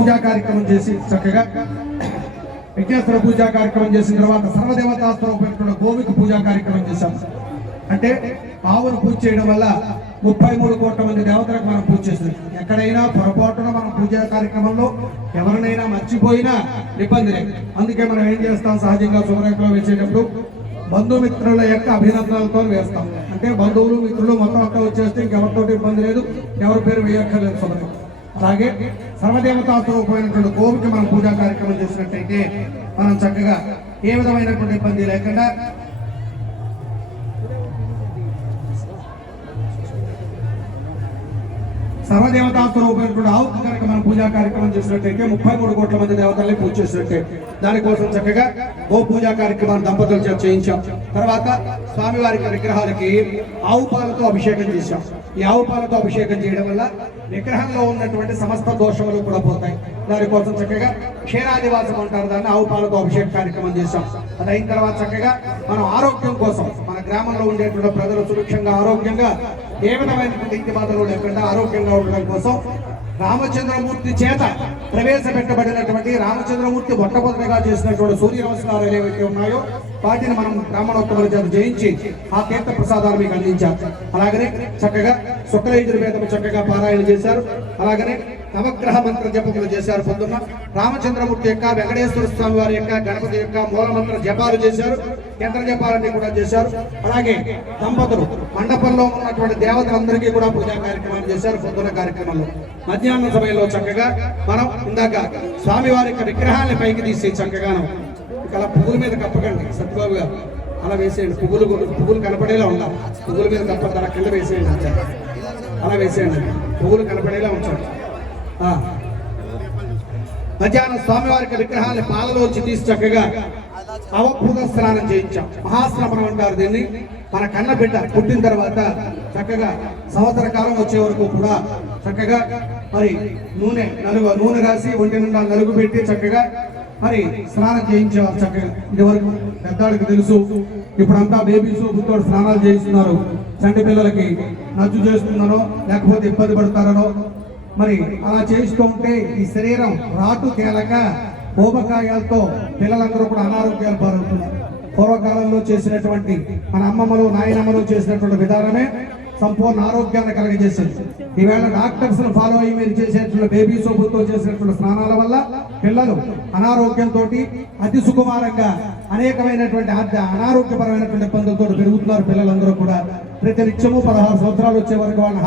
పూజా కార్యక్రమం చేసి చక్కగా విఘ్నేశ్వర పూజా కార్యక్రమం చేసిన తర్వాత సర్వదేవతాస్వరూపమైన గోవికి పూజా కార్యక్రమం చేశాం. అంటే ఆవును పూజ చేయడం వల్ల 33 కోట్ల మంది దేవతలకు మనం పూజ చేస్తున్నాం. ఎక్కడైనా పొరపాటున మనం పూజా కార్యక్రమంలో ఎవరినైనా మర్చిపోయినా ఇబ్బంది లేదు. అందుకే మనం ఏం చేస్తాం, సహజంగా శుభరేఖలో వేసేటప్పుడు బంధుమిత్రుల యొక్క అభినందనలతో వేస్తాం. అంటే బంధువులు మిత్రులు మొత్తం అంతా వచ్చేస్తే ఇంకెవరితో ఇబ్బంది లేదు, ఎవరి పేరు వేయక్కర్లేదు శుభరేఖ. అలాగే సర్వదేవతాస్వరూపమైనటువంటి గోవుకి మనం పూజా కార్యక్రమం చేసినట్టయితే మనం చక్కగా ఏ విధమైనటువంటి ఇబ్బంది లేకుండా సర్వదేవతాస్వరూపమైనటువంటి ఆవుకు కనుక మనం పూజా కార్యక్రమం చేసినట్టయితే 33 కోట్ల మంది దేవతల్ని పూజ చేసినట్టే. దానికోసం చక్కగా గో పూజా కార్యక్రమాన్ని దంపతులు చేయించాం. తర్వాత స్వామివారికి విగ్రహాలకి ఆవు పాలతో అభిషేకం చేశాం. ఈ ఆవు పాలతో అభిషేకం చేయడం వల్ల విగ్రహంలో ఉన్నటువంటి సమస్త దోషములు కూడా పోతాయి. దానికోసం చక్కగా క్షీరాదివాసం అంటారు, దాన్ని ఆవు పాలతో అభిషేక కార్యక్రమం చేశాం. అది అయిన తర్వాత చక్కగా మనం ఆరోగ్యం కోసం మన గ్రామంలో ఉండేటువంటి ప్రజలు సురక్షంగా ఆరోగ్యంగా ఏ విధమైనటువంటి ఇంటి బాధలు లేకుండా ఆరోగ్యంగా ఉండడం కోసం రామచంద్రమూర్తి చేత ప్రవేశపెట్టబడినటువంటి రామచంద్రమూర్తి మొట్టమొదటిగా చేసినటువంటి సూర్య నమస్కారాలు ఏవైతే ఉన్నాయో వాటిని మనం బ్రాహ్మణోత్తముల చేత జయించి ఆ తీర్థ ప్రసాదాలు మీకు అందించారు. అలాగనే చక్కగా శుక్లయజుర్వేదము చక్కగా పారాయణ చేశారు. అలాగనే నవగ్రహ మంత్ర జపములు చేశారు. పొద్దున్న రామచంద్రమూర్తి యొక్క, వెంకటేశ్వర స్వామి వారి యొక్క, గణపతి యొక్క మూలమంత్ర జపాలు చేశారు. యంత్ర జపాలన్నీ కూడా చేశారు. అలాగే దంపతులు మండపంలో ఉన్నటువంటి దేవతలందరికీ కూడా పూజా కార్యక్రమాలు చేశారు. పొద్దున్న కార్యక్రమంలో మధ్యాహ్నం సమయంలో చక్కగా మనం ఇందాక స్వామివారి యొక్క విగ్రహాన్ని పైకి తీసి చక్కగాను అలా పువ్వుల మీద కప్పకండి సత్యబాబు గారు, అలా వేసేయండి. పువ్వులు కనపడేలా ఉండాలి. పువ్వుల మీద కప్పద్దు, అలా కింద వేసేయండి. అలా వేసేయండి, పువ్వులు కనపడేలా ఉంచండి. మధ్యాహ్నం స్వామివారికి విగ్రహాన్ని పాలలోంచి తీసి చక్కగా అవభూత స్నానం చేయించాం. మహాస్నానం అంటారు దీన్ని. మన కన్న బిడ్డ పుట్టిన తర్వాత చక్కగా సంవత్సర కాలం వచ్చే వరకు కూడా చక్కగా మరి నూనె రాసి ఒంటి నిండా నలుగు పెట్టి చక్కగా మరి స్నానం చేయించారు. చక్కగా ఇదివరకు పెద్దవాళ్ళకి తెలుసు, ఇప్పుడంతా బేబీస్ బుద్ధోడు స్నానాలు చేయిస్తున్నారు. చంటి పిల్లలకి నచ్చు చేస్తున్నారో లేకపోతే ఇబ్బంది పడతారనో మరి అలా చేస్తూ ఉంటే ఈ శరీరం రాటు తేలక కోపకాయాలతో పిల్లలందరూ కూడా అనారోగ్యాలు పాల్గొంటున్నారు. పూర్వకాలంలో చేసినటువంటి మన అమ్మమ్మలు నాయనమ్మలు చేసినటువంటి విధానమే సంపూర్ణ ఆరోగ్యాన్ని కలగజేసేది. ఈవేళ డాక్టర్స్ ఫాలో అయ్యి మీరు చేసేటువంటి బేబీ సోపుతో చేసినటువంటి స్నానాల వల్ల పిల్లలు అనారోగ్యంతో అతి సుకుమారంగా అనేకమైనటువంటి అనారోగ్యపరమైనటువంటి ఇబ్బందులతో పెరుగుతున్నారు. పిల్లలందరూ కూడా ప్రతి నిత్యము 16 సంవత్సరాలు వచ్చే వరకు వాళ్ళ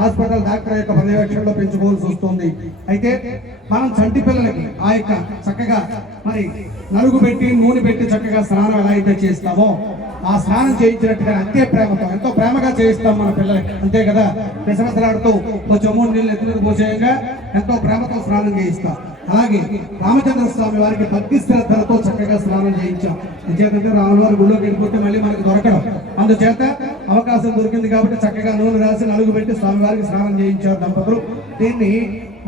హాస్పిటల్ డాక్టర్ యొక్క పర్యవేక్షణలో పెంచుకోవాల్సి వస్తుంది. అయితే మనం చంటి పిల్లలకి ఆ యొక్క చక్కగా మరి నలుగు పెట్టి నూనె పెట్టి చక్కగా స్నానం ఎలా అయితే చేస్తామో ఆ స్నానం చేయించినట్టుగా అంతే ప్రేమతో ఎంతో ప్రేమగా చేయిస్తాం మన పిల్లలకి, అంతే కదా. పిసమసలాడుతూ కొంచెం 3 నీళ్ళు ఎత్తుకు పోసేయంగా ఎంతో ప్రేమతో స్నానం చేయిస్తాం. అలాగే రామచంద్ర స్వామి వారికి భక్తి శ్రద్ధలతో చక్కగా స్నానం చేయించాం. ఎందుచేతంటే రాములవారి గుళ్ళోకి వెళ్ళిపోతే మళ్ళీ మనకు దొరకడం, అందుచేత అవకాశం దొరికింది కాబట్టి చక్కగా నూనె రాసి నలుగు పెట్టి స్వామివారికి స్నానం చేయించారు దంపతులు. దీన్ని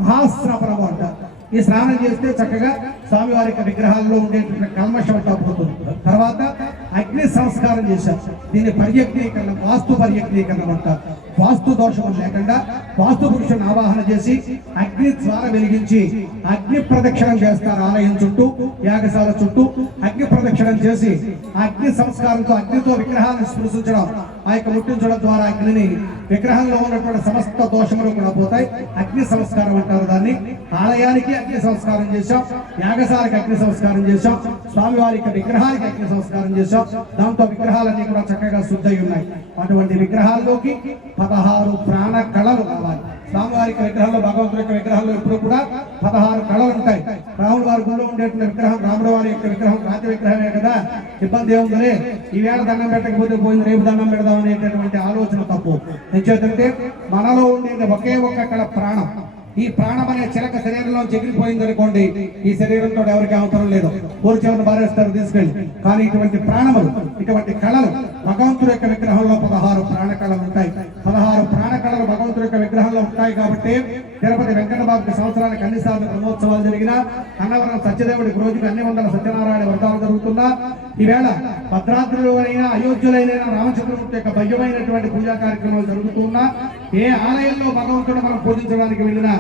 మహాస్నాపనం అంటారు. ఈ స్నానం చేస్తే చక్కగా స్వామివారి విగ్రహాల్లో ఉండేటువంటి కల్మషం తగ్గుతుంది. తర్వాత అగ్ని సంస్కారం చేశారు. దీన్ని పర్యక్తీకరణ, వాస్తు పర్యక్తీకరణ అంటారు. వాస్తు దోషం లేకుండా వాస్తు పురుషుని ఆవాహన చేసి అగ్ని ద్వారా వెలిగించి అగ్ని ప్రదక్షిణం చేస్తారు. ఆలయం చుట్టూ, యాగశాల చుట్టూ అగ్ని ప్రదక్షిణం చేసి అగ్ని సంస్కారంతో అగ్నితో విగ్రహాన్ని స్పృశించడం, ఆ యొక్క ముట్టించడం ద్వారా అగ్నిని విగ్రహంలో ఉన్నటువంటి సమస్త దోషములు కూడా పోతాయి. అగ్ని సంస్కారం అంటారు దాన్ని. ఆలయానికి అగ్ని సంస్కారం చేశాం, యాగశాలకి అగ్ని సంస్కారం చేశాం, స్వామివారికి విగ్రహానికి అగ్ని సంస్కారం చేశాం. దాంతో విగ్రహాలన్నీ కూడా చక్కగా శుద్ధి ఉన్నాయి. అటువంటి విగ్రహాల్లోకి 16 ప్రాణ కళలు కావాలి. స్వామివారికి విగ్రహంలో, భగవంతుడి యొక్క విగ్రహంలో ఎప్పుడు కూడా 16 కళలు ఉంటాయి. రాముల వారి గుళ్ళో ఉండేటువంటి విగ్రహం, రాముల వారి యొక్క విగ్రహం రాతి విగ్రహమే కదా, ఇబ్బంది ఏముందలే, ఈవేళ దండం పెట్టకపోతే పోయింది, రేపు దండం పెడదాం అనేటటువంటి ఆలోచన తప్పు. ఎందుకంటే మనలో ఉండేది ఒకే ఒక్క కళ ప్రాణం. ఈ ప్రాణం అనే చిలక శరీరంలో చెగిరిపోయింది అనుకోండి, ఈ శరీరంతో ఎవరికి అవసరం లేదు, ఊరు చివరిని బారేస్తారు తీసుకెళ్ళి. కానీ ఇటువంటి ప్రాణములు, ఇటువంటి కళలు భగవంతుడి యొక్క విగ్రహంలో 16 ప్రాణ కళలు ఉంటాయి. 16 ప్రాణ కళలు భగవంతుడి యొక్క విగ్రహంలో ఉంటాయి కాబట్టి తిరుపతి వెంకటబాబుకి సంవత్సరానికి అన్నిసార్లు బ్రహ్మోత్సవాలు జరిగినా, అన్నవరం సత్యదేవుడికి రోజుకి అన్ని 100 సత్యనారాయణ వ్రతాలు జరుగుతున్నా, ఈవేళ భద్రాద్రిలో అయినా అయోధ్యలైనా రామచంద్రమూర్తి యొక్క భవ్యమైనటువంటి పూజా కార్యక్రమాలు జరుగుతున్నా, ఏ ఆలయంలో భగవంతుడు మనం పూజించడానికి వెళ్ళినా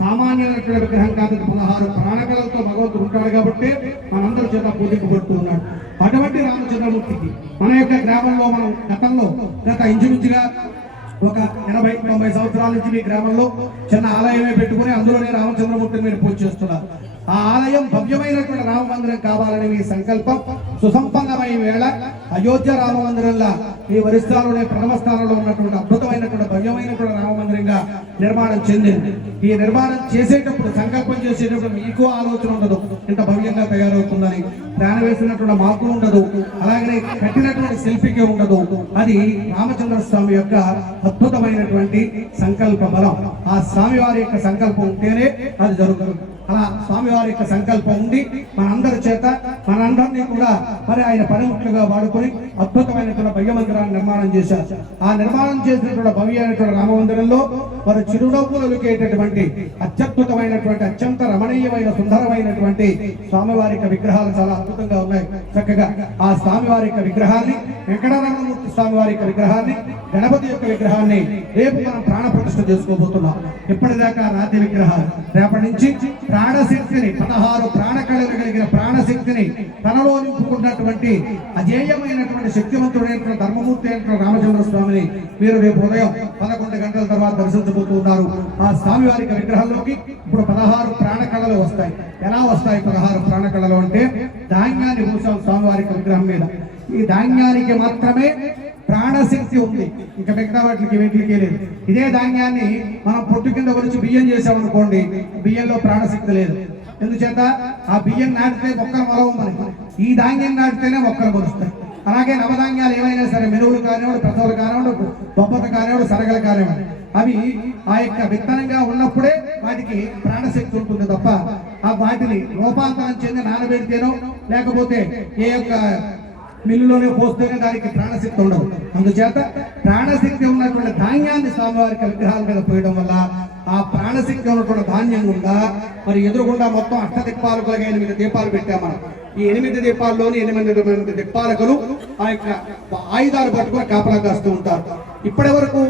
సామాన్యమైనటువంటి విగ్రహం కాదు, 16 ప్రాణకలతో భగవంతుడు ఉంటాడు కాబట్టి మనందరి చేత పూజింపబడుతూ ఉన్నాడు. అటువంటి రామచంద్రమూర్తికి మన యొక్క గ్రామంలో మనం గత ఇంచుమించుగా ఒక 80-90 సంవత్సరాల నుంచి మీ గ్రామంలో చిన్న ఆలయమే పెట్టుకుని అందులోనే రామచంద్రమూర్తిని మీరు పూజ చేస్తున్నారు. ఆ ఆలయం భవ్యమైనటువంటి రామ మందిరం కావాలని మీ సంకల్పం సుసంపన్నమైన వేళ అయోధ్య రామ మందిరంగా ఈ ఒరిస్సాలోనే ప్రథమ స్థానంలో ఉన్నటువంటి అద్భుతమైనటువంటి భవ్యమైనటువంటి రామ మందిరంగా నిర్మాణం చెందింది. ఈ నిర్మాణం చేసేటప్పుడు సంకల్పం చేసేటప్పుడు మీకు ఆలోచన ఉండదు ఇంత భవ్యంగా తయారవుతుందని, ప్రాణ వేసినటువంటి మాకు ఉండదు, అలాగే కట్టినటువంటి శిల్పికి ఉండదు. అది రామచంద్ర స్వామి యొక్క అద్భుతమైనటువంటి సంకల్ప బలం. ఆ స్వామి వారి యొక్క సంకల్పం ఉంటేనే అది జరుగుతుంది. అలా స్వామివారి యొక్క సంకల్పం ఉండి మనందరి చేత మనందరినీ కూడా మరి ఆయన పనిముట్లుగా వాడుకొని అద్భుతమైనటువంటి భవ్య మందిరాన్ని నిర్మాణం చేశారు. ఆ నిర్మాణం చేసినటువంటి భవ్యమైనటువంటి రామ మందిరంలో వారు చిరునవ్వులు ఒలికేటటువంటి అత్యద్భుతమైనటువంటి అత్యంత రమణీయమైన సుందరమైనటువంటి స్వామివారి యొక్క విగ్రహాలు చాలా అద్భుతంగా ఉన్నాయి. చక్కగా ఆ స్వామివారి యొక్క విగ్రహాన్ని, వెంకటరమణమూర్తి స్వామివారి యొక్క విగ్రహాన్ని, గణపతి యొక్క విగ్రహాన్ని రేపు మనం ప్రాణ ప్రతిష్ఠ చేసుకోబోతున్నాం. ఇప్పటిదాకా రాతి విగ్రహాలు, రేపటి నుంచి ప్రాణశక్తిని 16 ప్రాణకళలు కలిగిన ప్రాణశక్తిని తనలో నింపుకున్నటువంటి అజేయమైనటువంటి శక్తివంతుడైనటువంటి ధర్మమూర్తి అయినటువంటి రామచంద్ర స్వామిని మీరు రేపు ఉదయం 11 గంటల తర్వాత దర్శించబోతున్నారు. ఆ స్వామి వారి విగ్రహంలోకి ఇప్పుడు 16 ప్రాణకళలు వస్తాయి. ఎలా వస్తాయి 16 ప్రాణకళలు అంటే, ధాన్యాన్ని పూసాం స్వామివారి విగ్రహం మీద. ఈ ధాన్యానికి మాత్రమే ప్రాణశక్తి ఉంది, ఇంకా మిగతా వాటికి వీటికి లేదు. ఇదే ధాన్యాన్ని మనం పొట్టు కింద వచ్చి బియ్యం చేసామనుకోండి, బియ్యంలో ప్రాణశక్తి లేదు. ఎందుచేత ఆ బియ్యం నాటితే మొక్కలు మొలవు మనకి, ఈ ధాన్యం నాటితేనే మొక్కలు మొలుస్తాయి. అలాగే నవధాన్యాలు ఏమైనా సరే, మెరువులు కానివ్వండి, పెసలు కానివ్వండి, బొబ్బత కానివ్వండి, సరగలు కానివ్వండి, అవి ఆ యొక్క విత్తనంగా ఉన్నప్పుడే వాటికి ప్రాణశక్తి ఉంటుంది తప్ప ఆ వాటిని రూపాంతరం చెంది నానబెడితేనో లేకపోతే ఏ యొక్క మిల్లులోనే పోస్తేనే దానికి ప్రాణశక్తి ఉండదు. అందుచేత ప్రాణశక్తి ఉన్నటువంటి ధాన్యాన్ని స్వామివారికి విగ్రహాల మీద పోయడం వల్ల ఆ ప్రాణశక్తి ఉన్నటువంటి ధాన్యం గుండా మరి ఎదురుగుండా మొత్తం అష్టదిక్పాలకులుగా 8 దీపాలు పెట్టామని. ఈ 8 దీపాల్లోని 8 దిక్పాలకులు ఆ యొక్క ఆయుధాలు పట్టుకుని కాపలా కాస్తూ ఉంటారు. ఇప్పటి వరకు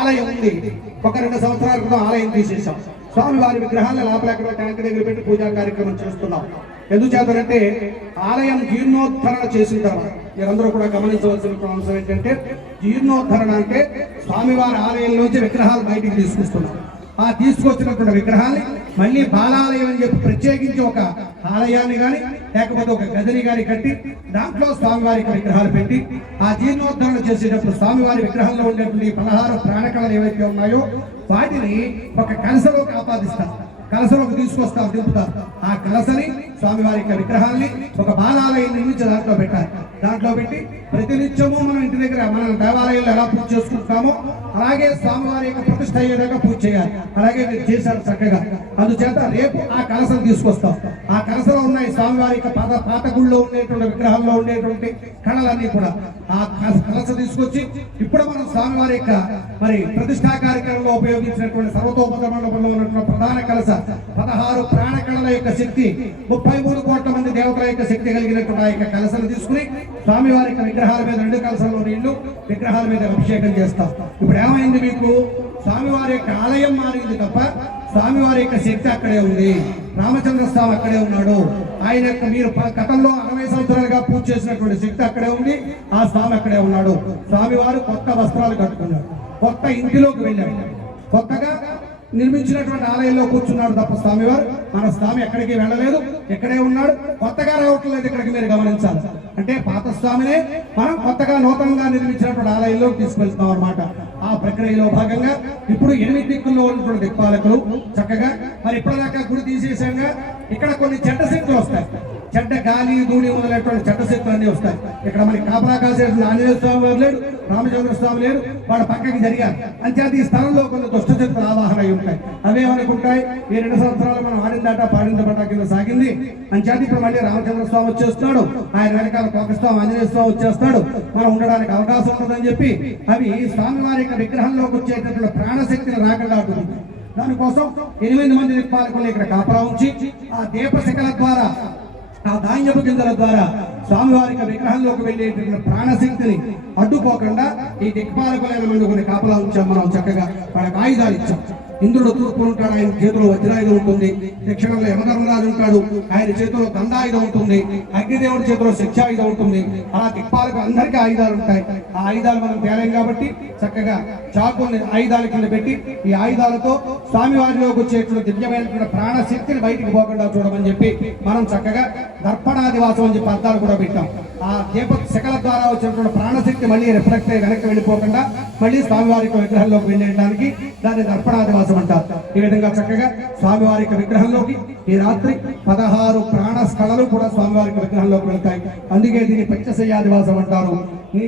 ఆలయం ఉంది, ఒక 2 సంవత్సరాల క్రితం ఆలయం తీసేసాం. స్వామివారి విగ్రహాలను లోపల ట్యాంక్ దగ్గర పెట్టి పూజా కార్యక్రమం చేస్తున్నాం. ఎందుచేతంటే ఆలయం జీర్ణోద్ధరణ చేసిన తర్వాత మీరందరూ కూడా గమనించవలసిన అంశం ఏంటంటే, జీర్ణోద్ధరణ అంటే స్వామివారి ఆలయంలోంచి విగ్రహాలు బయటికి తీసుకొస్తున్నాం. ఆ తీసుకొచ్చినటువంటి విగ్రహాన్ని మళ్ళీ బాలాలయం అని చెప్పి ప్రత్యేకించి ఒక ఆలయాన్ని కానీ లేకపోతే ఒక గదిని కానీ కట్టి దాంట్లో స్వామివారికి విగ్రహాలు పెట్టి ఆ జీర్ణోద్ధరణ చేసేటప్పుడు స్వామివారి విగ్రహంలో ఉండేటువంటి 16 ప్రాణకళలు ఏవైతే ఉన్నాయో వాటిని ఒక కలసలోకి ఆపాదిస్తారు, కలసలోకి తీసుకొస్తారు, దింపుతారు. ఆ కలసని స్వామివారి యొక్క విగ్రహాన్ని ఒక బాలాలయం నిర్మించి దాంట్లో పెట్టాలి. దాంట్లో పెట్టి ప్రతినిత్యము మనం ఇంటి దగ్గర మన దేవాలయంలో ఎలా పూజ చేసుకుంటామో అలాగే స్వామివారి యొక్క ప్రతిష్ఠ అయ్యేదాకా పూజ చేయాలి. అలాగే మీరు చేశారు చక్కగా. అందుచేత రేపు ఆ కలసను తీసుకొస్తాం. ఆ కలసలో ఉన్నాయి స్వామివారి యొక్క పాత గుళ్ళో ఉండేటువంటి విగ్రహాల్లో ఉండేటువంటి కళలన్నీ కూడా ఆ కలస తీసుకొచ్చి ఇప్పుడు మనం స్వామివారి యొక్క మరి ప్రతిష్టా కార్యక్రమంలో ఉపయోగించినటువంటి సర్వతోపదమండపంలో ఉన్నటువంటి ప్రధాన కలస 16 ప్రాణకళల యొక్క శక్తి, 33 కోట్ల మంది దేవతల యొక్క శక్తి కలిగినటువంటి ఆ యొక్క కలసను తీసుకుని స్వామివారి యొక్క విగ్రహాల మీద 2 కలసల్లో నీళ్లు విగ్రహాల మీద అభిషేకం చేస్తాం. ఇప్పుడు ఏమైంది, మీకు స్వామివారి యొక్క ఆలయం మారింది తప్ప స్వామివారి యొక్క శక్తి అక్కడే ఉంది. రామచంద్ర స్వామి అక్కడే ఉన్నాడు. ఆయన యొక్క మీరు గతంలో 60 సంవత్సరాలుగా పూజ చేసినటువంటి శక్తి అక్కడే ఉంది. ఆ స్వామి అక్కడే ఉన్నాడు. స్వామివారు కొత్త వస్త్రాలు కట్టుకున్నాడు, కొత్త ఇంటిలోకి వెళ్ళాడు, కొత్తగా నిర్మించినటువంటి ఆలయంలో కూర్చున్నాడు తప్ప స్వామివారు మన స్వామి ఎక్కడికి వెళ్ళలేదు, ఎక్కడే ఉన్నాడు. కొత్తగా రావట్లేదు ఇక్కడికి, మీరు గమనించాలి. అంటే పాత స్వామినే మనం కొత్తగా నూతనంగా నిర్మించినటువంటి ఆలయంలోకి తీసుకెళ్తున్నాం అన్నమాట. ఆ ప్రక్రియలో భాగంగా ఇప్పుడు 8 దిక్కుల్లో ఉన్నటువంటి దిక్పాలకులు చక్కగా మరి ఇప్పటిదాకా గుడి తీసేసాగా ఇక్కడ కొన్ని చెడ్డ శక్తులు వస్తాయి, చెడ్డ గాలి ధూళి మొదలైనటువంటి చెడ్డ శక్తులు అన్ని వస్తాయి. ఇక్కడ మనకి కాపలా కాసేటువంటి ఆంజనేయ స్వామి వారు లేడు, రామచంద్ర స్వామి లేడు, వాళ్ళ పక్కకి జరిగారు. అంచేత ఈ స్థలంలో కొన్ని దుష్ట శక్తులు ఆవాహన అయి ఉంటాయి. అవేమనుకుంటాయి, ఈ 2 సంవత్సరాలు మనం ఆడిందాట పాడిందట కింద సాగింది. అంచేత ఇప్పుడు మళ్ళీ రామచంద్ర స్వామి వచ్చేస్తున్నాడు, ఆయన వెనకాల కోకస్వామి ఆంజనేయ స్వామి వచ్చేస్తాడు, మనం ఉండడానికి అవకాశం ఉంటుందని చెప్పి అవి స్వామివారి యొక్క విగ్రహంలోకి వచ్చేటటువంటి ప్రాణశక్తిని రాకుండా ఉంటుంది. దానికోసం 8 మంది దిక్పాలకులు ఇక్కడ కాపలా ఉంచి ఆ దీపశిఖల ద్వారా ఆ ధాన్యపు గింజల ద్వారా స్వామివారి విగ్రహంలోకి వెళ్ళేటువంటి ప్రాణశక్తిని అడ్డుకోకుండా ఈ దిక్పాలకులైన ముందు కొన్ని కాపలా ఉంచాం. మనం చక్కగా వాళ్ళకి ఆయుధాలు ఇచ్చాం. ఇంద్రుడు తూర్పున ఉంటాడు, ఆయన చేతిలో వజ్రాయుధం ఉంటుంది. దక్షిణంలో యమధర్మరాజు ఉంటాడు, ఆయన చేతిలో దండాయుధం ఉంటుంది. అగ్నిదేవుడి చేతిలో శిక్షాయుధం ఉంటుంది. అలా దిక్పాలకు అందరికీ ఆయుధాలు ఉంటాయి. ఆ ఆయుధాలు మనం తేలేం కాబట్టి చక్కగా చాకుల్ని ఆయుధాల కింద పెట్టి ఈ ఆయుధాలతో స్వామివారిలోకి వచ్చేటువంటి దివ్యమైనటువంటి ప్రాణశక్తిని బయటికి పోకుండా చూడమని చెప్పి మనం చక్కగా దర్పణాదివాసం అని చెప్పి అర్థాలు కూడా పెట్టాం. ఆ దీప శకల ద్వారా వచ్చినటువంటి ప్రాణశక్తి మళ్ళీ రిఫ్లెక్ట్ అయ్యి వెనక్కి వెళ్ళిపోకుండా మళ్ళీ స్వామివారి యొక్క విగ్రహంలోకి వెళ్ళేయడానికి దాన్ని దర్పణాదివాసం అంటారు. ఈ విధంగా చక్కగా స్వామివారి యొక్క విగ్రహంలోకి ఈ రాత్రి 16 ప్రాణ స్థలాలు కూడా స్వామివారి యొక్క విగ్రహంలోకి వెళ్తాయి. అందుకే దీన్ని పంచశయ్యాదివాసం అంటారు.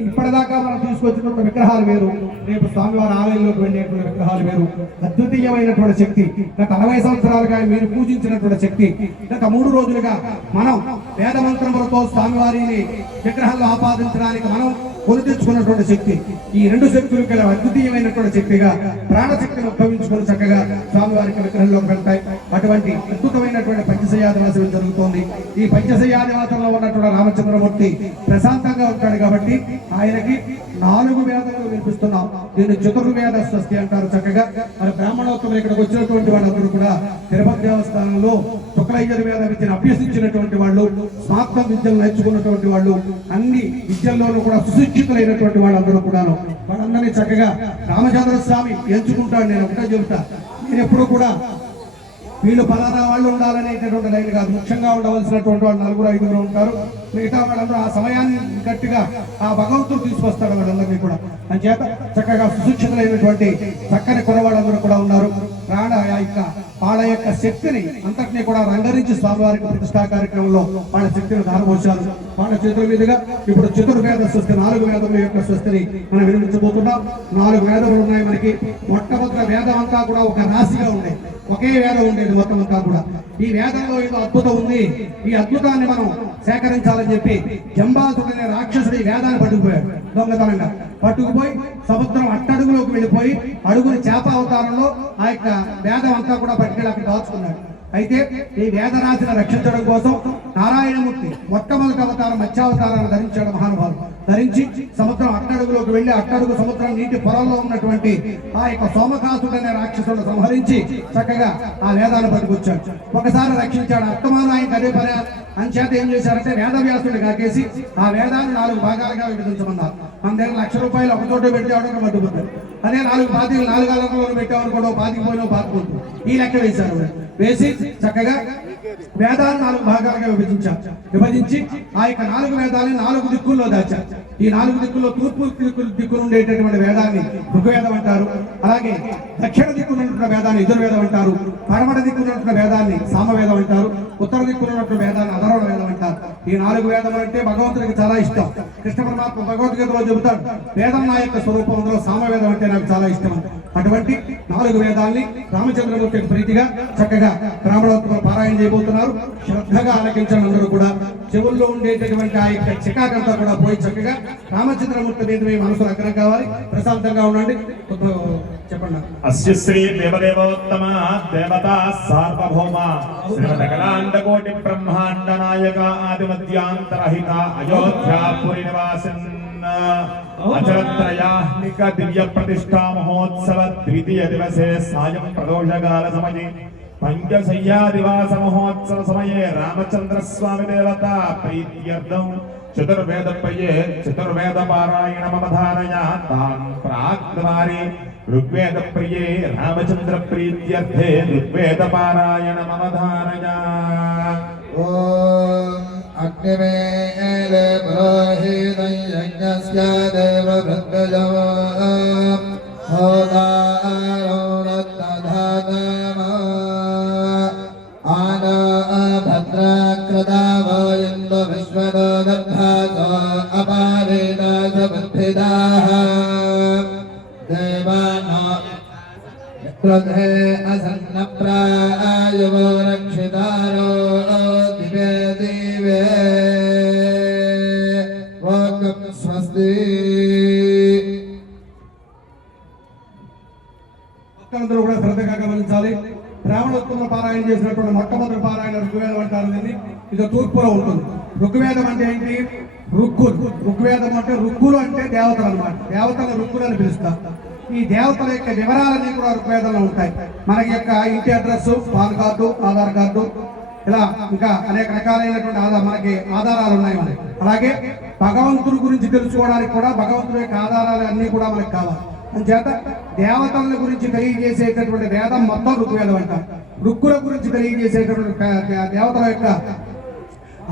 ఇప్పటిదాకా మనం తీసుకొచ్చినటువంటి విగ్రహాలు వేరు, రేపు స్వామివారి ఆలయంలోకి వెళ్ళేటువంటి విగ్రహాలు వేరు. అద్వితీయమైనటువంటి శక్తి, గత 60 సంవత్సరాలుగా మీరు పూజించినటువంటి శక్తి, గత 3 రోజులుగా మనం వేద మంత్రములతో స్వామివారిని విగ్రహాల్లో ఆపాదించడానికి మనం కొని తెచ్చుకున్నటువంటి శక్తి, ఈ 2 శక్తులు కలిసి అద్వితీయమైనటువంటి శక్తిగా ప్రాణశక్తిని ఉద్భవించుకుని చక్కగా స్వామివారికి విగ్రహంలోకి వెళ్తాయి. అటువంటి అద్భుతమైనటువంటి పంచశయ్యాదివాసం జరుగుతోంది. ఈ పంచశయ్యాదివాసంలో ఉన్నటువంటి రామచంద్రమూర్తి ప్రశాంతంగా ఉంటాడు కాబట్టి ఆయనకి 4 వేదములు వినిపిస్తున్నాం. దీన్ని చతుర్వేద స్వస్తి అంటారు. చక్కగా మరి బ్రాహ్మణోత్తములు ఇక్కడికి వచ్చినటువంటి వాళ్ళందరూ కూడా తిరుపతి దేవస్థానంలో శుక్లయజుర్వేద విద్యను అభ్యసించినటువంటి వాళ్ళు, స్నాతక విద్యలు నేర్చుకున్నటువంటి వాళ్ళు, అన్ని విద్యల్లోనూ కూడా సుశిక్షితులైనటువంటి వాళ్ళందరూ కూడాను వాళ్ళందరినీ చక్కగా రామచంద్ర స్వామి ఎంచుకుంటాడు. నేను ఒకటే చెబుతా, నేను ఎప్పుడు కూడా వీళ్ళు పలానా వాళ్ళు ఉండాలనేటటువంటి లైన్ కాదు. ముఖ్యంగా ఉండవలసినటువంటి వాళ్ళు 4-5 ఉంటారు. మిగతా వాళ్ళందరూ ఆ సమయాన్ని గట్టిగా ఆ భగవంతుడు తీసుకొస్తాడు వాళ్ళందరినీ కూడా. అని చేత చక్కగా సుశిక్షితులైనటువంటి చక్కని కురవాళ్ళందరూ కూడా ఉన్నారు. ప్రాణ వాళ్ళ యొక్క శక్తిని అంతటినీ కూడా రంగరించి స్వామివారికి ప్రతిష్టా కార్యక్రమంలో వాళ్ళ శక్తిని ధారపోశారు. వాళ్ళ చేతుల మీదుగా ఇప్పుడు చతుర్వేద స్వస్తి 4 వేదముల యొక్క స్వస్తిని మనం వినిపించబోతున్నాం. 4 వేదములు ఉన్నాయి మనకి. మొట్టమొదటి వేదం అంతా కూడా ఒక రాశిగా ఉండేది, ఒకే వేదం ఉండేది మొత్తం అంతా కూడా. ఈ వేదంలో ఏదో అద్భుతం ఉంది, ఈ అద్భుతాన్ని మనం సేకరించాలని చెప్పి జంబాసుడనే రాక్షసుడు ఈ వేదాన్ని పట్టుకుపోయాడు. దొంగతనంగా పట్టుకుపోయి సముద్రం అట్టడుగులోకి వెళ్ళిపోయి అడుగుని చేప అవతారంలో ఆ యొక్క వేదం అంతా కూడా పట్టుకెళ్ళి అక్కడ దాచుకున్నాడు. అయితే ఈ వేదరాశిని రక్షించడం కోసం నారాయణమూర్తి మొట్టమొదటి అవతారం మత్స్యావతారాన్ని ధరించాడు. మహానుభావుడు ధరించి సముద్రం అట్టడుగులోకి వెళ్లి అట్టడుగు సముద్రం నీటి పొరల్లో ఉన్నటువంటి ఆ యొక్క సోమకాసుడనే రాక్షసుడు సంహరించి చక్కగా ఆ వేదాన్ని పట్టుకొచ్చాడు. ఒకసారి రక్షించాడు, అర్థమాన ఆయనకు అదే పని. అంచేత ఏం చేశారంటే వేదవ్యాసుడిని కాకేసి ఆ వేదాన్ని 4 భాగాలుగా విభజించమన్నారు. మన దగ్గర ₹1,00,000 ఒక చోట పెడితే అవడం పట్టుకుంటారు. అదే 4 పాతికలు 4 కాలంలో పెట్టామనుకోవడం, పాతికిపోయినా పాతుకుంటుంది. ఈ లెక్క వేశారు. వేసి చక్కగా వేదాన్ని 4 భాగాలుగా విభజించి ఆ యొక్క 4 వేదాలని 4 దిక్కుల్లో దాచారు. ఈ 4 దిక్కుల్లో తూర్పు దిక్కు ఉండేటటువంటి వేదాన్ని ఋగ్వేదం అంటారు. అలాగే దక్షిణ దిక్కున్నటువంటి వేదాన్ని యజుర్వేదం అంటారు. పడమర దిక్కున్నటువంటి వేదాన్ని సామవేదం అంటారు. ఉత్తర దిక్కున్నటువంటి వేదాన్ని అధర్వణ వేదం అంటారు. ఈ 4 వేదములు అంటే భగవంతుడికి చాలా ఇష్టం. కృష్ణ పరమాత్మ భగవద్గీతలో చెబుతాడు, వేదం నా యొక్క స్వరూపం, అందులో సామవేదం అంటే నాకు చాలా ఇష్టం. అటువంటి 4 వేదాల్ని రామచంద్రమూర్తి ప్రీతిగా చక్కగా బ్రాహ్మణోత్తములు పారాయణ చేయబోతున్నారు. శ్రద్ధగా ఆలకించండి అందరూ కూడా. చెవుల్లో ఉండేటటువంటి ఆ యొక్క చికాకంతా కూడా పోయి చక్కగా రామచంద్రమూర్తి మీద మీ మనసులో అగ్రం కావాలి. ప్రశాంతంగా ఉండండి. చెప్పండి. అస్య శ్రీ దేవదేవోత్తమ దేవతా సార్వభౌమ శ్రీమదకలాండకోటి బ్రహ్మాండ నాయక ఆదిమధ్యాంతరహిత అయోధ్యాపురి నివాసిన్ అచరత్రయాహ్నిక దివ్య ప్రతిష్టా మహోత్సవ ద్వితీయ దివసే సాయం ప్రదోషకాల సమయే పంచశయ్యాదివాస మహోత్సవ సమయే రామచంద్ర స్వామి దేవత ప్రీత్యర్థం చతుర్వేద ప్రియే చతుర్వేద పారాయణమవధారయ తాన్ ప్రాగ్ద్వారే ఋగ్వేద ప్రియే రామచంద్ర ప్రీత్యర్థే ఋగ్వేద పారాయణమవధారయ. ఓం అగ్నివేల పురోహితం యజ్ఞస్య దేవవృద్ధజో హోదారో రత్నధాతమ ఆనా భద్రాకృతావో ఇందు విశ్వదో దర్భాసో అపారేణ సమర్థితాః దేవానో క్రోధే అసన్న ప్రాయవో రక్షితారో దివే దివే ఓం స్వస్తి. భక్తులందరూ కూడా శ్రద్ధగా గమనించాలి. బ్రాహ్మణోత్తముల పారాయణ చేసినటువంటి మొట్టమొదటి పారాయణ ఋగ్వేదం అంటారు. దీన్ని ఇది తూర్పులో ఉంటుంది. ఋగ్వేదం అంటే ఏంటి? రుక్కులు. ఋగ్వేదం అంటే రుక్కులు అంటే దేవతలు అన్నమాట. దేవతల రుక్కులు అని పిలుస్తారు. ఈ దేవతల యొక్క వివరాలన్నీ కూడా ఋగ్వేదంలో ఉంటాయి. మనకి యొక్క ఇంటి address, pan card, Aadhaar card, ఇలా ఇంకా అనేక రకాలైనటువంటి మనకి ఆధారాలు ఉన్నాయి మనకి. అలాగే భగవంతుడి గురించి తెలుసుకోవడానికి కూడా భగవంతుడి యొక్క ఆధారాలు అన్నీ కూడా మనకు కావాలి. అందుచేత దేవతల గురించి తెలియజేసేటటువంటి వేదం మొత్తం ఋగ్వేదం అంటారు. ఋక్కుల గురించి తెలియజేసేటటువంటి దేవతల యొక్క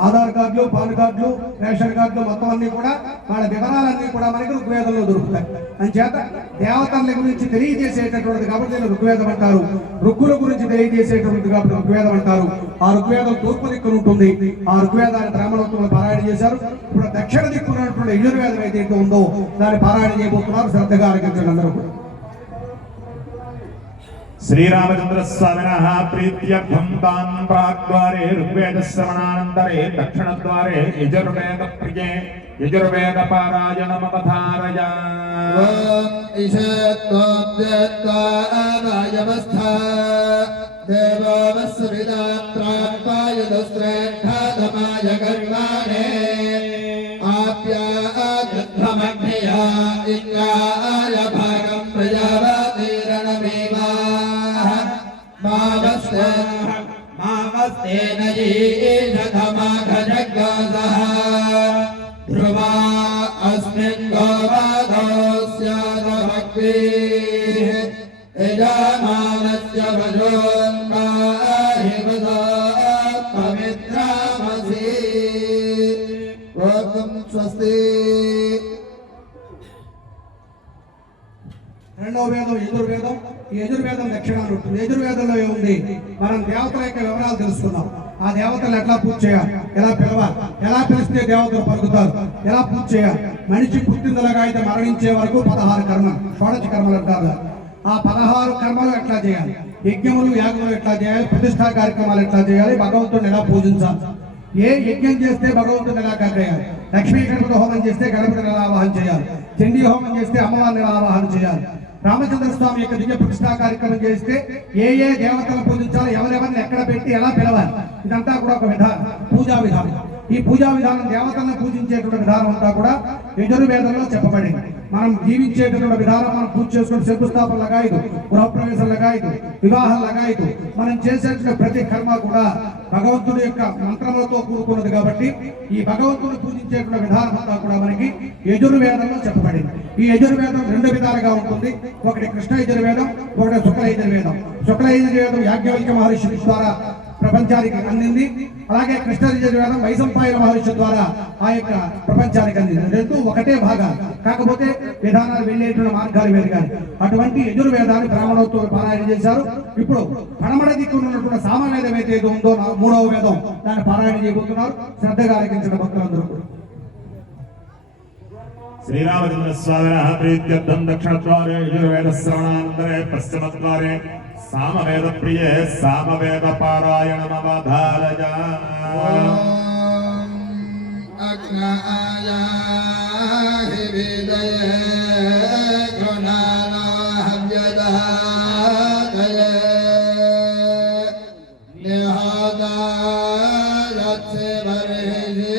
ఆధార్ కార్డులు, పాన్ కార్డులు, రేషన్ కార్డులు మొత్తం అన్ని కూడా వాళ్ళ వివరాలన్నీ కూడా మనకి ఋగ్వేదంలో దొరుకుతాయి. అందుచేత దేవతల గురించి తెలియజేసేటటువంటిది కాబట్టి ఋగ్వేదం అంటారు. ఋక్కుల గురించి తెలియజేసేటువంటిది కాబట్టి ఋగ్వేదం అంటారు. ఆ ఋగ్వేదం తూర్పు దిక్కున ఉంటుంది. ఆ ఋగ్వేదాన్ని బ్రాహ్మణోత్తములు పారాయణ చేశారు. ఇప్పుడు దక్షిణ దిక్కున్నటువంటి యజుర్వేదం ఏదైతే ఉందో దాన్ని పారాయణ చేయబోతున్నారు. శ్రద్ధగా ఆలకించండి అందరూ. श्रीरामचंद्र स्वामिनः प्रीत्यर्थं तान् प्राग्द्वारे ऋग्वेदश्रवणानन्तरे दक्षिणद्वारे यजुर्वेदप्रिये यजुर्वेदपारायणमवधारया ईशत्वोद्यत्वायवस्था देवो वस्विदात्रापायुधश्रेष्ठाधमाय कर्माणे आप्यागद्धमग्निया इन्द्राय भागं प्रजावतीरणमेवा मामस्तेन येषधमाघजग्गासः ध्रुवा अस्मिन् गोपादोऽस्यादभक्तिः यजमानस्य भजोन्माहिवसा पवित्रामसि ओम स्वस्ति। రెండవ వేదం యజుర్వేదం. ఈ యజుర్వేదం దక్షిణాలు ఉంటుంది. యజుర్వేదంలో ఏముంది? మనం దేవతల యొక్క వివరాలు తెలుసుకున్నాం. ఆ దేవతలు ఎట్లా పూజ చేయాలి, ఎలా పిలవాలి, ఎలా పిలిస్తే దేవతలు పలుకుతారు, ఎలా పూజ చేయాలి. మనిషి పుట్టిందలుగా అయితే మరణించే వరకు 16 కర్మలు, షోడశ కర్మలు అంటారు. ఆ 16 కర్మలు ఎట్లా చేయాలి, యజ్ఞములు యాగములు ఎట్లా చేయాలి, ప్రతిష్టా కార్యక్రమాలు ఎట్లా చేయాలి, భగవంతుడిని ఎలా పూజించాలి, ఏ యజ్ఞం చేస్తే భగవంతుడిని ఎలా కట్టేయాలి, లక్ష్మీ గణపతి హోమం చేస్తే గణపతిని ఎలా ఆవాహన చేయాలి, చండీ హోమం చేస్తే అమ్మవారిని ఎలా ఆవాహన చేయాలి, రామచంద్ర స్వామి యొక్క దివ్య ప్రతిష్టా కార్యక్రమం చేస్తే ఏ ఏ దేవతలు పూజించాలి, ఎవరెవరిని ఎక్కడ పెట్టి ఎలా పిలవాలి, ఇదంతా కూడా ఒక విధానం, పూజా విధానం. ఈ పూజా విధానం దేవతలను పూజించేటువంటి విధానం అంతా కూడా యజుర్వేదంలో చెప్పబడింది. మనం జీవించేటటువంటి విధానం, మనం పూజ చేసుకుని శంకుస్థాపన లగాయదు, గృహప్రవేశం లగాయదు, వివాహం లగాయదు, మనం చేసేటువంటి ప్రతి కర్మ కూడా భగవంతుడి యొక్క మంత్రములతో కూడుకున్నది. కాబట్టి ఈ భగవంతుని పూజించేటువంటి విధానం అంతా కూడా మనకి యజుర్వేదంలో చెప్పబడింది. ఈ యజుర్వేదం 2 విధాలుగా ఉంటుంది. ఒకటి కృష్ణ యజుర్వేదం, ఒకటి శుక్ల యజుర్వేదం. శుక్ల యజుర్వేదం యాజ్ఞవల్క్య మహర్షి ద్వారా ప్రపంచానికి అందింది. అలాగే కృష్ణ యజుర్వేదం వైశంపాయన మహర్షి ద్వారా ఆ యొక్క ప్రపంచానికి అందింది. రెండు ఒకటే భాగాలు, కాకపోతే విధానాలు వెళ్ళేటువంటి మార్గాలు వేరు. కానీ అటువంటి యజుర్వేదాన్ని బ్రాహ్మణోత్తములు పారాయణ చేశారు. ఇప్పుడు పడమడ దిక్కున ఉన్నటువంటి సామవేదం ఏదైతే ఉందో 3వ వేదం, దాన్ని పారాయణ చేయబోతున్నారు. శ్రద్ధగా ఆలకించిన భక్తులందరూ కూడా. श्रीरामचंद्र स्वामिनः प्रीत्यर्थं दक्षिणद्वारे यजुर्वेदश्रवणानन्तरे पश्चिमद्वारे सामवेदप्रिये सामवेदपारायणमवधारया अग्नायाहि वेदये गृणानाहव्यदादये निहादायत्से वर्हिषि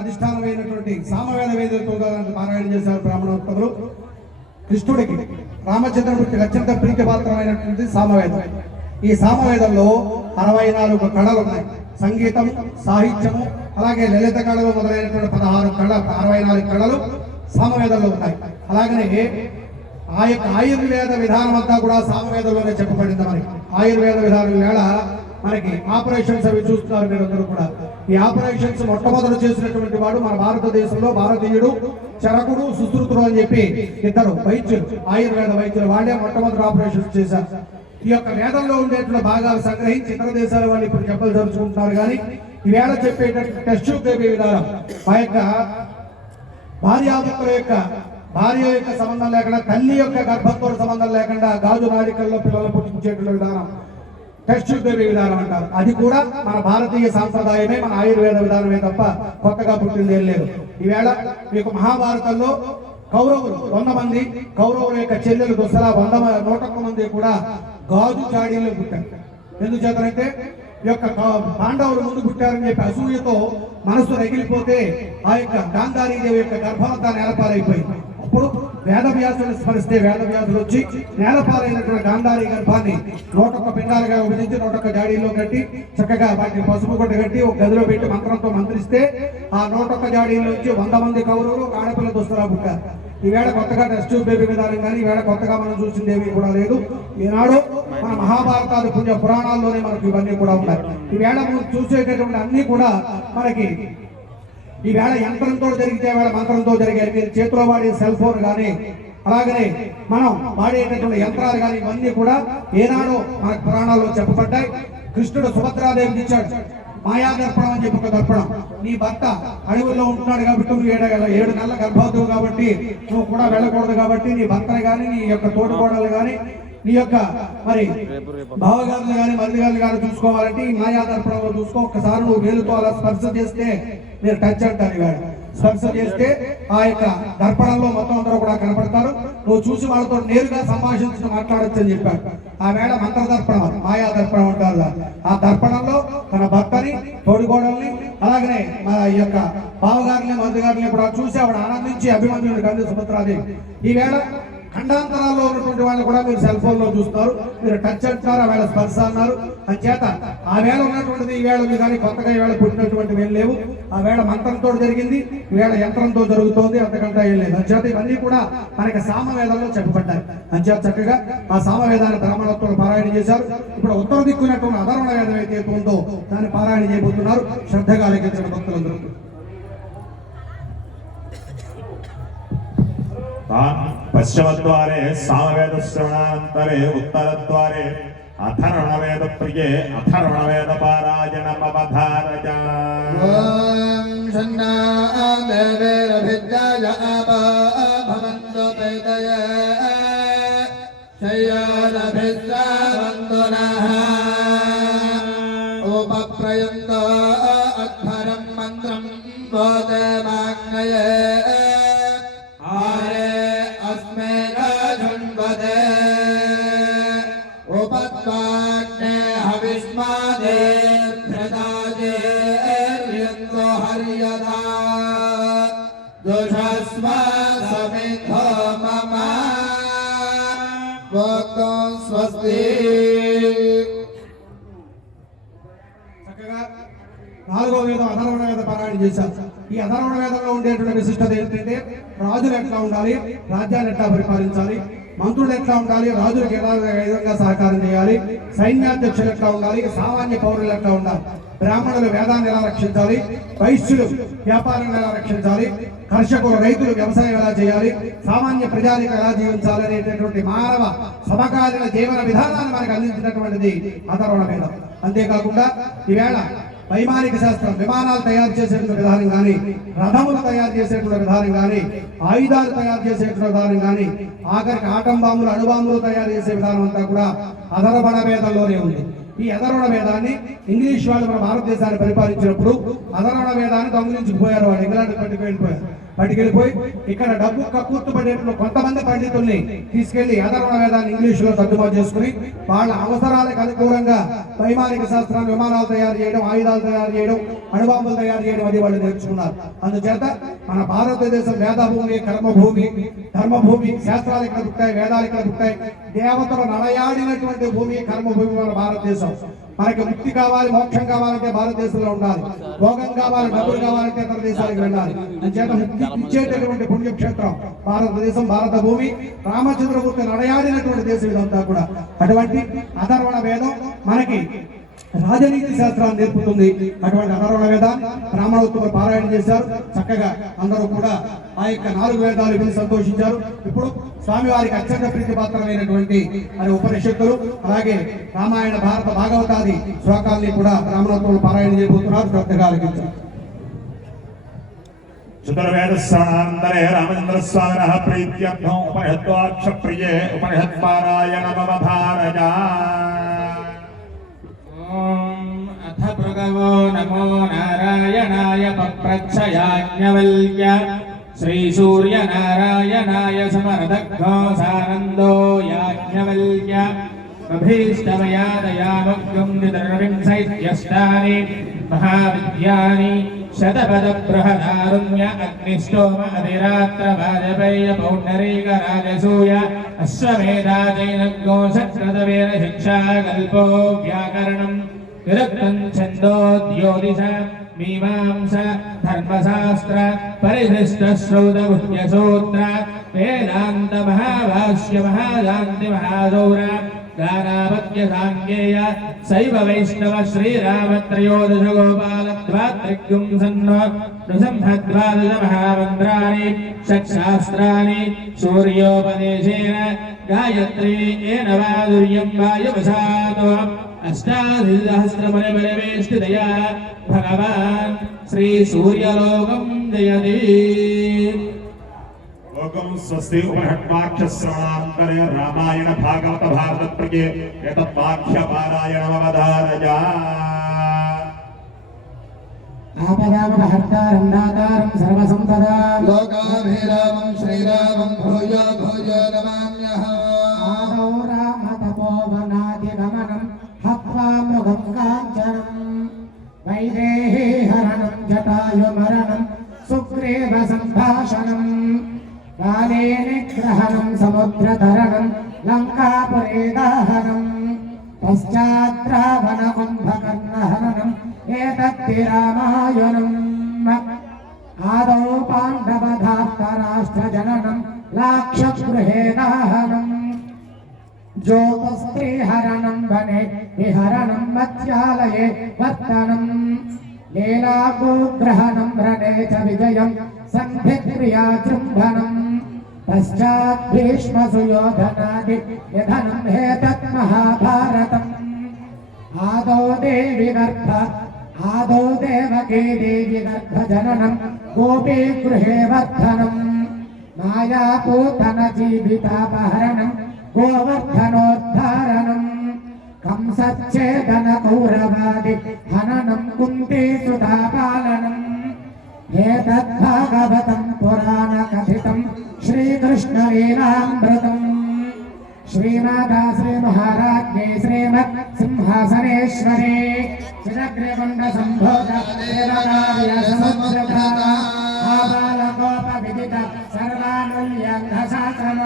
అధిష్టానమైనటువంటి సామవేద వేదంతో పారాయణ చేశారు బ్రాహ్మణోత్తములు. కృష్ణుడికి రామచంద్రమూర్తికి అత్యంత ప్రీతిపాత్రమైనటువంటి సామవేదం. ఈ సామవేదంలో 64 కళలు ఉన్నాయి. సంగీతం, సాహిత్యము, అలాగే లలిత కళలు మొదలైనటువంటి 64 కళలు సామవేదంలో ఉన్నాయి. అలాగనే ఆ యొక్క ఆయుర్వేద విధానం అంతా కూడా సామవేదంలోనే చెప్పబడింది. మనకి ఆయుర్వేద విధానం వేళ మనకి ఆపరేషన్స్ అవి చూస్తున్నారు మీరందరూ కూడా. ఈ ఆపరేషన్స్ మొట్టమొదటి చేసినటువంటి వాడు మన భారతదేశంలో భారతీయుడు చరకుడు, సుశ్రుతుడు అని చెప్పి 2 వైద్యులు, ఆయుర్వేద వైద్యులు. వాళ్ళే మొట్టమొదటి ఆపరేషన్స్ చేశారు. ఈ యొక్క వేదంలో ఉండేటువంటి భాగాలు సంగ్రహించి ఇతర దేశాల వాళ్ళు ఇప్పుడు చెప్పలు జరుపుకుంటున్నారు. కానీ ఈవేళ చెప్పేటటువంటి టెస్ట్ బేబీ విధానం ఆ యొక్క భార్యాభర్తల యొక్క భార్య యొక్క సంబంధం లేకుండా తల్లి యొక్క గర్భంతో సంబంధం లేకుండా గాజు నాడికల్లో పిల్లలు పుట్టించేటువంటి విధానం టెస్ట్ బేబీ విధానం అంటారు. అది కూడా మన భారతీయ సాంప్రదాయమే, మన ఆయుర్వేద విధానమే తప్ప కొత్తగా పుట్టింది ఏం లేదు. ఈవేళ మీకు మహాభారతంలో కౌరవులు 100 మంది, కౌరవుల యొక్క చెల్లెలు దుసరా 101 మంది కూడా గాజు చాడీలో పుట్టారు. ఎందుచేతంటే ఈ యొక్క పాండవులు ముందు పుట్టారని చెప్పి అసూయతో మనస్సు రగిలిపోతే ఆ యొక్క గాంధారీదేవి యొక్క గర్భమంతా నేలపాలైపోయింది. అప్పుడు వేదవ్యాసుని స్మరిస్తే వేదవ్యాసులు వచ్చి నేలపాలైనటువంటి గాంధారీ గర్భాన్ని 101 పిండాలుగా విభజించి 101 జాడీల్లో కట్టి చక్కగా వాటిని పసుపు కొట్టు కట్టి ఒక గదిలో పెట్టి మంత్రంతో మంత్రిస్తే ఆ 101 జాడీల నుంచి 100 మంది కౌరవులు ఆడపిల్ల దుస్తరా పుట్టారు. ఈవేళ కొత్తగా టెస్ట్ బేబీ విధానం కానీ ఈవేళ కొత్తగా మనం చూసింది ఏమీ కూడా లేదు. ఈనాడు మన మహాభారతాది పుణ్య పురాణాల్లోనే మనకు ఇవన్నీ కూడా ఉన్నాయి. ఈవేళ మనం చూసేటటువంటి అన్ని కూడా మనకి ఈవేళ యంత్రంతో జరిగితే వేళ మంత్రంతో జరిగాయి. మీరు చేతిలో వాడే సెల్ ఫోన్ కానీ అలాగనే మనం వాడేటటువంటి యంత్రాలు కానీ ఇవన్నీ కూడా ఏనాడో మన పురాణాల్లో చెప్పబడ్డాయి. కృష్ణుడు సుభద్రాదేవికి ఇచ్చాడు మాయా దర్పణం అని చెప్పి ఒక దర్పణం. నీ భర్త అడవుల్లో ఉంటున్నాడు కాబట్టి నువ్వు 7 నెలల గర్భవతువు కాబట్టి నువ్వు కూడా వెళ్ళకూడదు కాబట్టి నీ భర్తను కానీ నీ యొక్క తోడుకోడలు కానీ నీ యొక్క మరి బావగారులు కానీ మరిదిగారులు కానీ చూసుకోవాలంటే ఈ మాయా దర్పణంలో చూసుకో. ఒక్కసారి నువ్వు వేలుతో అలా స్పర్శ చేస్తే మీరు టచ్ అంటారు. ఇవాళ స్పర్శ చేస్తే ఆ యొక్క దర్పణంలో మొత్తం అందరూ కూడా కనపడతారు. నువ్వు చూసి వాళ్ళతో నేరుగా సంభాషించి మాట్లాడచ్చు అని చెప్పాడు. ఆ వేళ మంత్ర దర్పణం, మాయా దర్పణం అంటారు. ఆ దర్పణంలో తన భర్తని తోడుకోవడాన్ని అలాగనే మన యొక్క బావగారిని మరిదిగారిని కూడా చూసి ఆవిడ ఆనందించి అభిమన్యుడు కంది సుభద్రాదేవి. ఈవేళ ఖండాంతరాల్లో ఉన్నటువంటి వాళ్ళు కూడా మీరు సెల్ ఫోన్ లో చూస్తారు, మీరు టచ్ అంటారు, ఆ వేళ స్పర్శ అన్నారు. అంచేత ఆ వేళ ఉన్నటువంటిది ఈ వేళ మీ కానీ కొత్తగా ఈ వేళ పుట్టినటువంటివి ఏం లేవు. ఆ వేళ మంత్రంతో జరిగింది, ఈ వేళ యంత్రంతో జరుగుతోంది, అంతకంటే ఏం లేదు. అంచేత ఇవన్నీ కూడా మనకి సామవేదంలో చెప్పబడ్డాయి. అంచేత చక్కగా ఆ సామవేదాన్ని బ్రాహ్మణోత్తరులు పారాయణ చేశారు. ఇప్పుడు ఉత్తర దిక్కున్నటువంటి అధర్వణ వేదం అయితే ఉందో దాన్ని పారాయణ చేయబోతున్నారు. శ్రద్ధగా ఆలకించిన భక్తులందరూ పశ్చిమద్వారే సామవేద శ్రవణానంతరే ఉత్తరద్వారే అథర్వణవేద ప్రియే అథర్వణవేద పారాయణమవధారయ. ఓం షణ్ణాదేవేరభిద్యాయ భవంతు పైతయ శయ్యానభిస్రావంతు నః ఉపప్రయంతో అధ్వరం మంత్రం బోధమాగ్నయే స్వస్తి. చక్కగా 4వ వేదం అధర్వణ వేద పారాయణ చేశారు. ఈ అధర్వణ వేదంలో ఉండేటువంటి విశిష్టత ఏంటంటే రాజులు ఎట్లా ఉండాలి, రాజ్యాన్ని ఎట్లా పరిపాలించాలి, మంత్రులు ఎట్లా ఉండాలి, రాజులకు ఎలా విధంగా సహకారం చేయాలి, సైన్యాధ్యక్షులు ఎట్లా ఉండాలి, సామాన్య పౌరులు ఎట్లా ఉండాలి, బ్రాహ్మణులు వేదాన్ని ఎలా రక్షించాలి, వైశ్యులు వ్యాపారాన్ని ఎలా రక్షించాలి, కర్షకులు రైతులు వ్యవసాయం ఎలా చేయాలి, సామాన్య ప్రజానికి ఎలా జీవించాలి అనేటటువంటి మానవ సమకాలీన జీవన విధానాన్ని మనకు అందించినటువంటిది అధర్వణ వేదం. అంతేకాకుండా ఈవేళ వైమానిక శాస్త్రం, విమానాలు తయారు చేసేటువంటి విధానం కానీ, రథములు తయారు చేసేటువంటి విధానం కానీ, ఆయుధాలు తయారు చేసేటువంటి విధానం కానీ, ఆఖరికి ఆటం బాంబులు అణుబాంబులు తయారు చేసే విధానం అంతా కూడా అధర్వణ వేదంలోనే ఉంది. ఈ అధర్వణ వేదాన్ని ఇంగ్లీష్ వాళ్ళు మన భారతదేశాన్ని పరిపాలించినప్పుడు అధర్వణ వేదాన్ని దొంగిలించుకుపోయారు. వాళ్ళు ఇంగ్లాండ్ పట్టుకెళ్ళిపోయి ఇక్కడ డబ్బు కక్కుర్తు పడేట్లు కొంతమంది పండితుల్ని తీసుకెళ్లి అధర్వణ వేదాన్ని ఇంగ్లీష్ లో తర్జుమా చేసుకుని వాళ్ళ అవసరాలకు అనుకూలంగా వైమానిక శాస్త్రాన్ని, విమానాలు తయారు చేయడం, ఆయుధాలు తయారు చేయడం, అణుబాంబులు తయారు చేయడం అది వాళ్ళు నేర్చుకున్నారు. అందుచేత మన భారతదేశం వేదభూమి, కర్మభూమి, ధర్మభూమి, శాస్త్రాలు ఇక్కడ పుట్టాయి, వేదాలు ఇక్కడ పుట్టాయి, దేవతలు నడయాడినటువంటి భూమి కర్మభూమి మన భారతదేశం. మనకి ముక్తి కావాలి, మోక్షం కావాలంటే భారతదేశంలో ఉండాలి, భోగం కావాలి, డబ్బులు కావాలంటే ఇతర దేశాలకు వెళ్ళాలి. అంచేత ముక్తి ఇచ్చేటటువంటి పుణ్యక్షేత్రం భారతదేశం, భారత భూమి, రామచంద్రమూర్తి నడయాడినటువంటి దేశం ఇదంతా కూడా. అటువంటి అధర్వణ వేదం మనకి రాజనీతి శాస్త్రాన్ని నేర్పుతుంది. అటువంటి అధర్వణ వేదాన్ని బ్రాహ్మణోత్తములు పారాయణ చేశారు. చక్కగా అందరూ కూడా ఆ యొక్క 4 వేదాలు విని సంతోషించారు. ఇప్పుడు స్వామివారికి అత్యంత ప్రీతిపాత్రమైనటువంటి అది ఉపనిషత్తులు, అలాగే రామాయణ భారత భాగవతాది శ్లోకాల్ని కూడా బ్రాహ్మణోత్తములు పారాయణ చేయబోతున్నారు. శ్రద్ధగా ఆలకించారు. చతుర్వేద శ్రవణానంతరే రామచంద్ర స్వామినః ప్రీత్యర్థం ఉపనిషద్వాక్ష ప్రియే ఉపనిషత్పారాయణ మమధారజ. అథ భృగవో నమో నారాయణాయ పప్రచ్ఛయాజ్ఞవల్క్య శ్రీ సూర్యనారాయణాయ సమరదగ్ధో సానందో యాజ్ఞవల్క్య అభీష్టమయా దయామగ్గం నిద్రవింశైత్యష్టాని మహావిద్యాని శతపద బృహదారుణ్య అగ్నిష్టోమ అధిరాత్ర వాజపేయ పౌండరీక రాజసూయ అశ్వమేధాజైనగో సత్కృతవేద శిక్షా కల్పో వ్యాకరణం విరక్తం ఛందో ద్యోతిష మీమాంస ధర్మశాస్త్ర పరిశిష్ట శ్రౌత గుహ్యసూత్ర వేదాంత మహాభాష్య మహాదాంతి మహాదౌర గానాపత్య సాంగేయ శైవ వైష్ణవ శ్రీరామ త్రయోదశ గోపాల ద్వాత్రిగ్ం సన్నో నృసింహద్వాదశ మహామంత్రాణి షట్శాస్త్రాణి సూర్యోపదేశేన గాయత్రీ ఏన వాదుర్యం వాయువశాతో అష్టాదశసహస్రమణిబలవేష్టితయా భగవాన్ శ్రీ సూర్యలోకం జయతి. లోకం స్వస్తి ఉపనిషద్వాక్ష శ్రవణానంతరే రామాయణ భాగవత భారత ప్రియే ఏతద్వాక్య పారాయణ మమధారజ. ఆపదామపహర్తారం దాతారం సర్వసంపదాం లోకాభిరామం శ్రీరామం భూయో భూయో నమామ్యహం. ఆదౌ రామ తపోవనాదిగమనం హత్వా మృగం కాంచనం వైదేహీ హరణం జటాయుమరణం సుగ్రీవ సంభాషణం కాలే నిగ్రహణం సముద్రతరణం లంకాపురే దాహనం పశ్చాద్రావణ కుంభకర్ణహరణం ఏతత్తి రామాయణం. ఆదౌ పాండవధార్తరాష్ట్రజననం లాక్షగృహే దాహనం జ్యోతస్త్రీహరణం వనే విహరణం మధ్యాలయే వర్తనం లీలాగోగ్రహణం రణే చ విజయం సంధిక్రియా జృంభనం పశ్చాత్ భీష్మ సుయోధనాది నిధనం హేతత్ మహాభారతం. ఆదౌ దేవకీ దేవి గర్భ జననం గోపీ గృహే వర్ధనం మాయాపూతన జీవితాపహరణం గోవర్ధనోద్ధారణం కంసచ్ఛేదన కౌరవాది హననం కుంతీ సుధాపాలనం ఏతద్భాగవతం పురాణ కథితం శ్రీకృష్ణ లీలామృతం. శ్రీమాతా శ్రీ మహారాజ్ఞే శ్రీమత్ సింహాసనేశ్వరే చిరగ్రకొండ సంభోగ దేవకార్య సముద్రధార ఆబాలగోప విదిత సర్వానుల్యంఘశాసన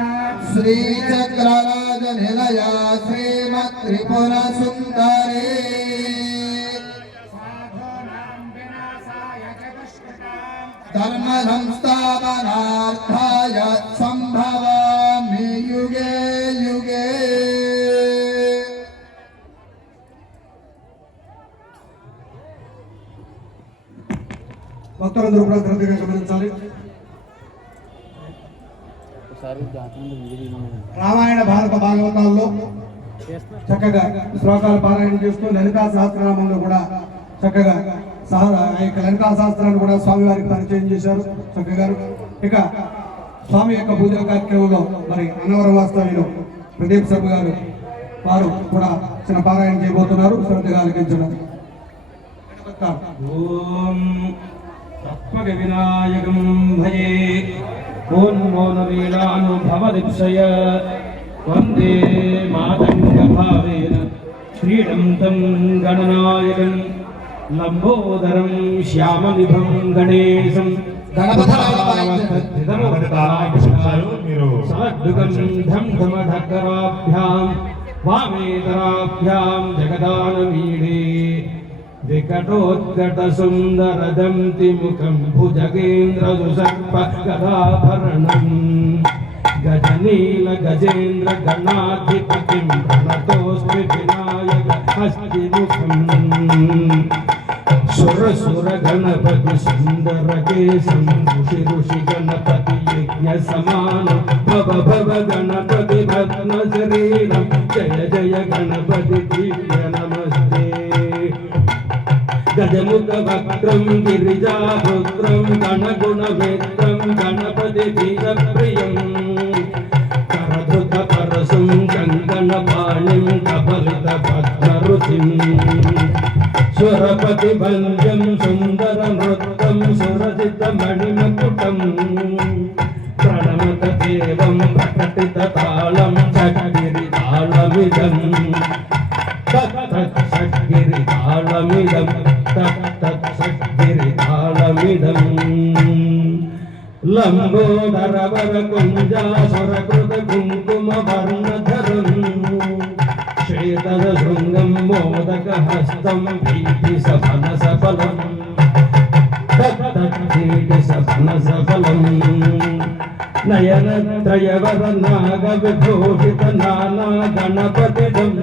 శ్రీచక్రరాజ నిలయా శ్రీమత్ త్రిపుర సుందరీ ధర్మ సంస్థాపనార్థాయ సంభవామి యుగే యుగే. భక్తులందరూ కూడా శ్రద్ధగా గమనించాలి. రామాయణ భారత భాగవతాల్లో చక్కగా శ్లోకాలు పారాయణ చేస్తూ లలితా సహస్రనామంలో కూడా చక్కగా ఆ యొక్క లలితా శాస్త్రాన్ని కూడా స్వామివారికి పరిచయం చేశారు చక్కగా. ఇక స్వామి యొక్క పూజల కార్యక్రమంలో మరి అన్నవరం వాస్తవ్యులు ప్రదీప్ శర్మ గారు వారు కూడా చిన్న పారాయణ చేయబోతున్నారు. శ్రద్ధగా ఆలకించడం. ఓం తత్వగ వినాయకం భజే కోన్మోనలీలానుభవదిప్సయ వందే మాతంగ భావేన శ్రీడం తం గణనాయకం లంబోదరం శ్యామనిభం గణేశం సద్దుకం ధం ధమఢకరాభ్యాం వామేతరాభ్యాం జగదానమీడే వికటోత్కట సుందరదంతి ముఖం భుజగేంద్ర సుసర్ప గదాభరణం గజనీల గజేంద్ర గణాధిపతిం ప్రణతోస్మి వినాయక హస్తిముఖం సుర గణపతి సుందర కేశం ఋషి గణపతి యజ్ఞ సమానం భవ గణపతి భగ్న శరీరం జయ గణపతి దివ్య నమస్తే గజముఖ వక్రం గిరిజాపుత్రం గణగుణ వేత్రం గణపతి బీజప్రియం కరధృత పరశుం కంకణ పాణిం కపలిత పద్మరుచిం సురపతి భంజం సుందర నృత్తం సురజిత మణిమకుటం ప్రణమత దేవం ప్రకటిత తాళం చగిరి తాళమిదం తగిరి తాళమిదం తగిరి తాళమిదం లంబోదర వర కుంజాసురకృత కుంకుమ వర్ణధరం శ్వేతర శృంగం మోదక హస్తం భీతి సఫల సఫలం భీతి సఫల సఫలం నయనత్రయవర నాగ విభూషిత నానా గణపతిదం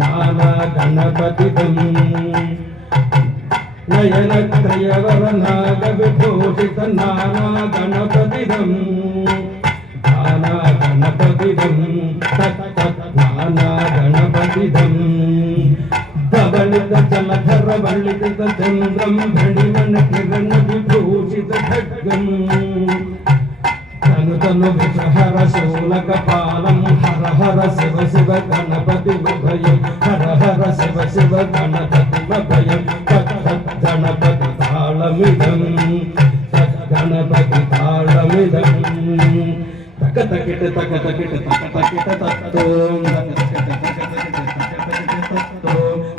నానా గణపతిదం నయనత్రయవర నాగ విభూషిత నానా గణపతిదం నానా గణపతిదం నానా గణపతిదం ధవళిత జలధర వళిత చంద్రం భణిమణ కిరణ విభూషిత ఖడ్గం తను విషహర శూలక పాలం హర హర శివ శివ గణపతి భయం హర హర శివ శివ గణపతి భయం గణపతి తాళమిదం గణపతి తాళమిదం తక తకిట తక తకిట తక తకిట తత్వం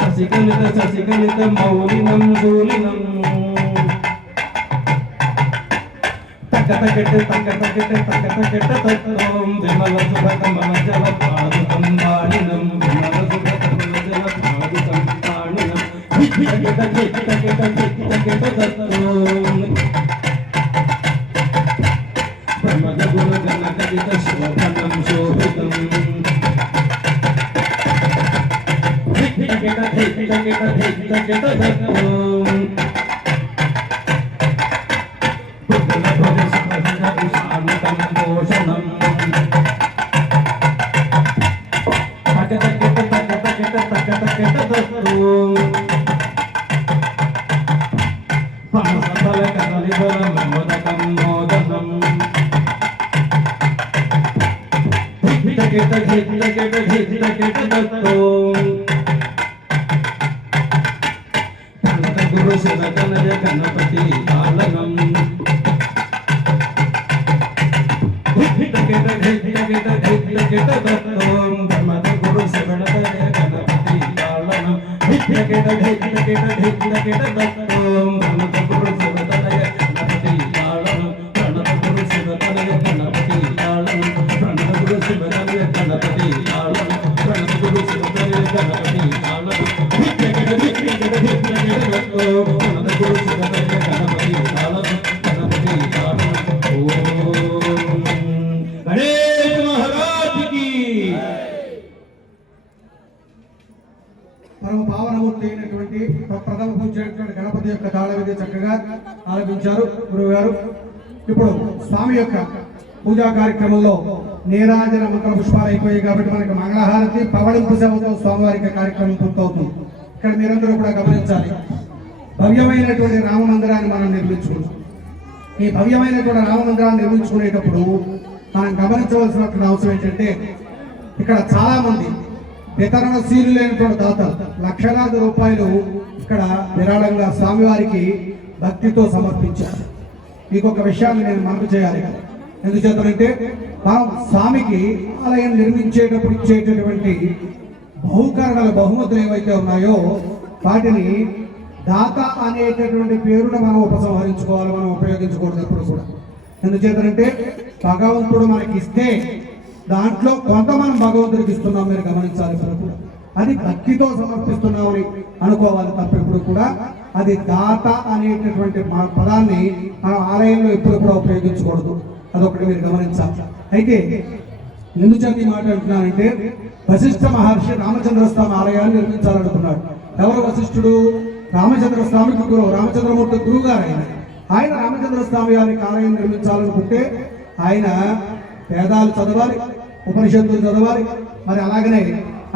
శశికలిత శశికలిత మౌలినం శూలినం తకతకెట తకతకెట తకతకెట తత్వం విమల సుభకమల జల పాదుకం వాణినం విమల సుభకమల జల పాదుకం వాణినం తకతకెట తకతకెట తకతకెట తత్వం ప్రమద గుణ గణకరిత శోభనం శోభితం తకతకెట తకతకెట తకతకెట తత్వం గురు శివ కనజ గణపతి పాలనం గురు శివణ గణపతి పాలనం గురు శివతనయ గణపతి పాలనం ప్రణత గురు శివతనయ గణపతి పాలనం ప్రణత గురు శివతనయ గణపతి పాలనం ప్రణత గురు శివతనయ గణపతి పాలనం ప్రణత గురు శివతనయ గణపతి పాలనం గణపతి పాలనం గణేశ మహారాజ్ కి పరమ పావనమూర్తి అయినటువంటి ప్రథమ పూజ్యుడైనటువంటి గణపతి యొక్క తాళవిధి చక్కగా ఆలపించారు గురువు గారు. ఇప్పుడు స్వామి యొక్క పూజా కార్యక్రమంలో నీరాజన మంత్ర పుష్పాలు అయిపోయాయి కాబట్టి మనకి మంగళహారతి పవళింపు సేవతో స్వామివారికి కార్యక్రమం పూర్తవుతుంది. ఇక్కడ మీరందరూ కూడా గమనించాలి, భవ్యమైనటువంటి రామ మందిరాన్ని మనం నిర్మించుకున్నాం. ఈ భవ్యమైనటువంటి రామ మందిరాన్ని నిర్మించుకునేటప్పుడు మనం గమనించవలసినటువంటి అవసరం ఏంటంటే, ఇక్కడ చాలా మంది వితరణశీలు లేనటువంటి దాతలు లక్షలాది రూపాయలు ఇక్కడ విరాళంగా స్వామివారికి భక్తితో సమర్పించారు. మీకు ఒక విషయాన్ని నేను మనకు చేయాలి. ఎందుచేతనంటే మనం స్వామికి ఆలయం నిర్మించేటప్పుడు ఇచ్చేటటువంటి బహుకరణల బహుమతులు ఏవైతే ఉన్నాయో వాటిని దాత అనేటటువంటి పేరును మనం ఉపసంహరించుకోవాలి, మనం ఉపయోగించకూడదు ఎప్పుడు కూడా. ఎందుచేతనంటే భగవంతుడు మనకి ఇస్తే దాంట్లో కొంత మనం భగవంతుడికి ఇస్తున్నాం, మీరు గమనించాలి. ఇప్పుడు అది భక్తితో సమర్పిస్తున్నామని అనుకోవాలి తప్ప ఎప్పుడు కూడా అది దాత అనేటటువంటి పదాన్ని మనం ఆలయంలో ఎప్పుడు కూడా ఉపయోగించకూడదు. అదొకటి మీరు గమనించాలి. అయితే ఎందుచేత ఈ మాట అంటున్నానంటే వశిష్ఠ మహర్షి రామచంద్ర స్వామి ఆలయాన్ని నిర్మించాలనుకున్నాడు. ఎవరు వశిష్ఠుడు? రామచంద్ర స్వామికి గురువు, రామచంద్రమూర్తి గురువు గారు ఆయన రామచంద్ర స్వామి వారికి ఆలయం నిర్మించాలనుకుంటే ఆయన వేదాలు చదవాలి, ఉపనిషత్తులు చదవాలి, మరి అలాగనే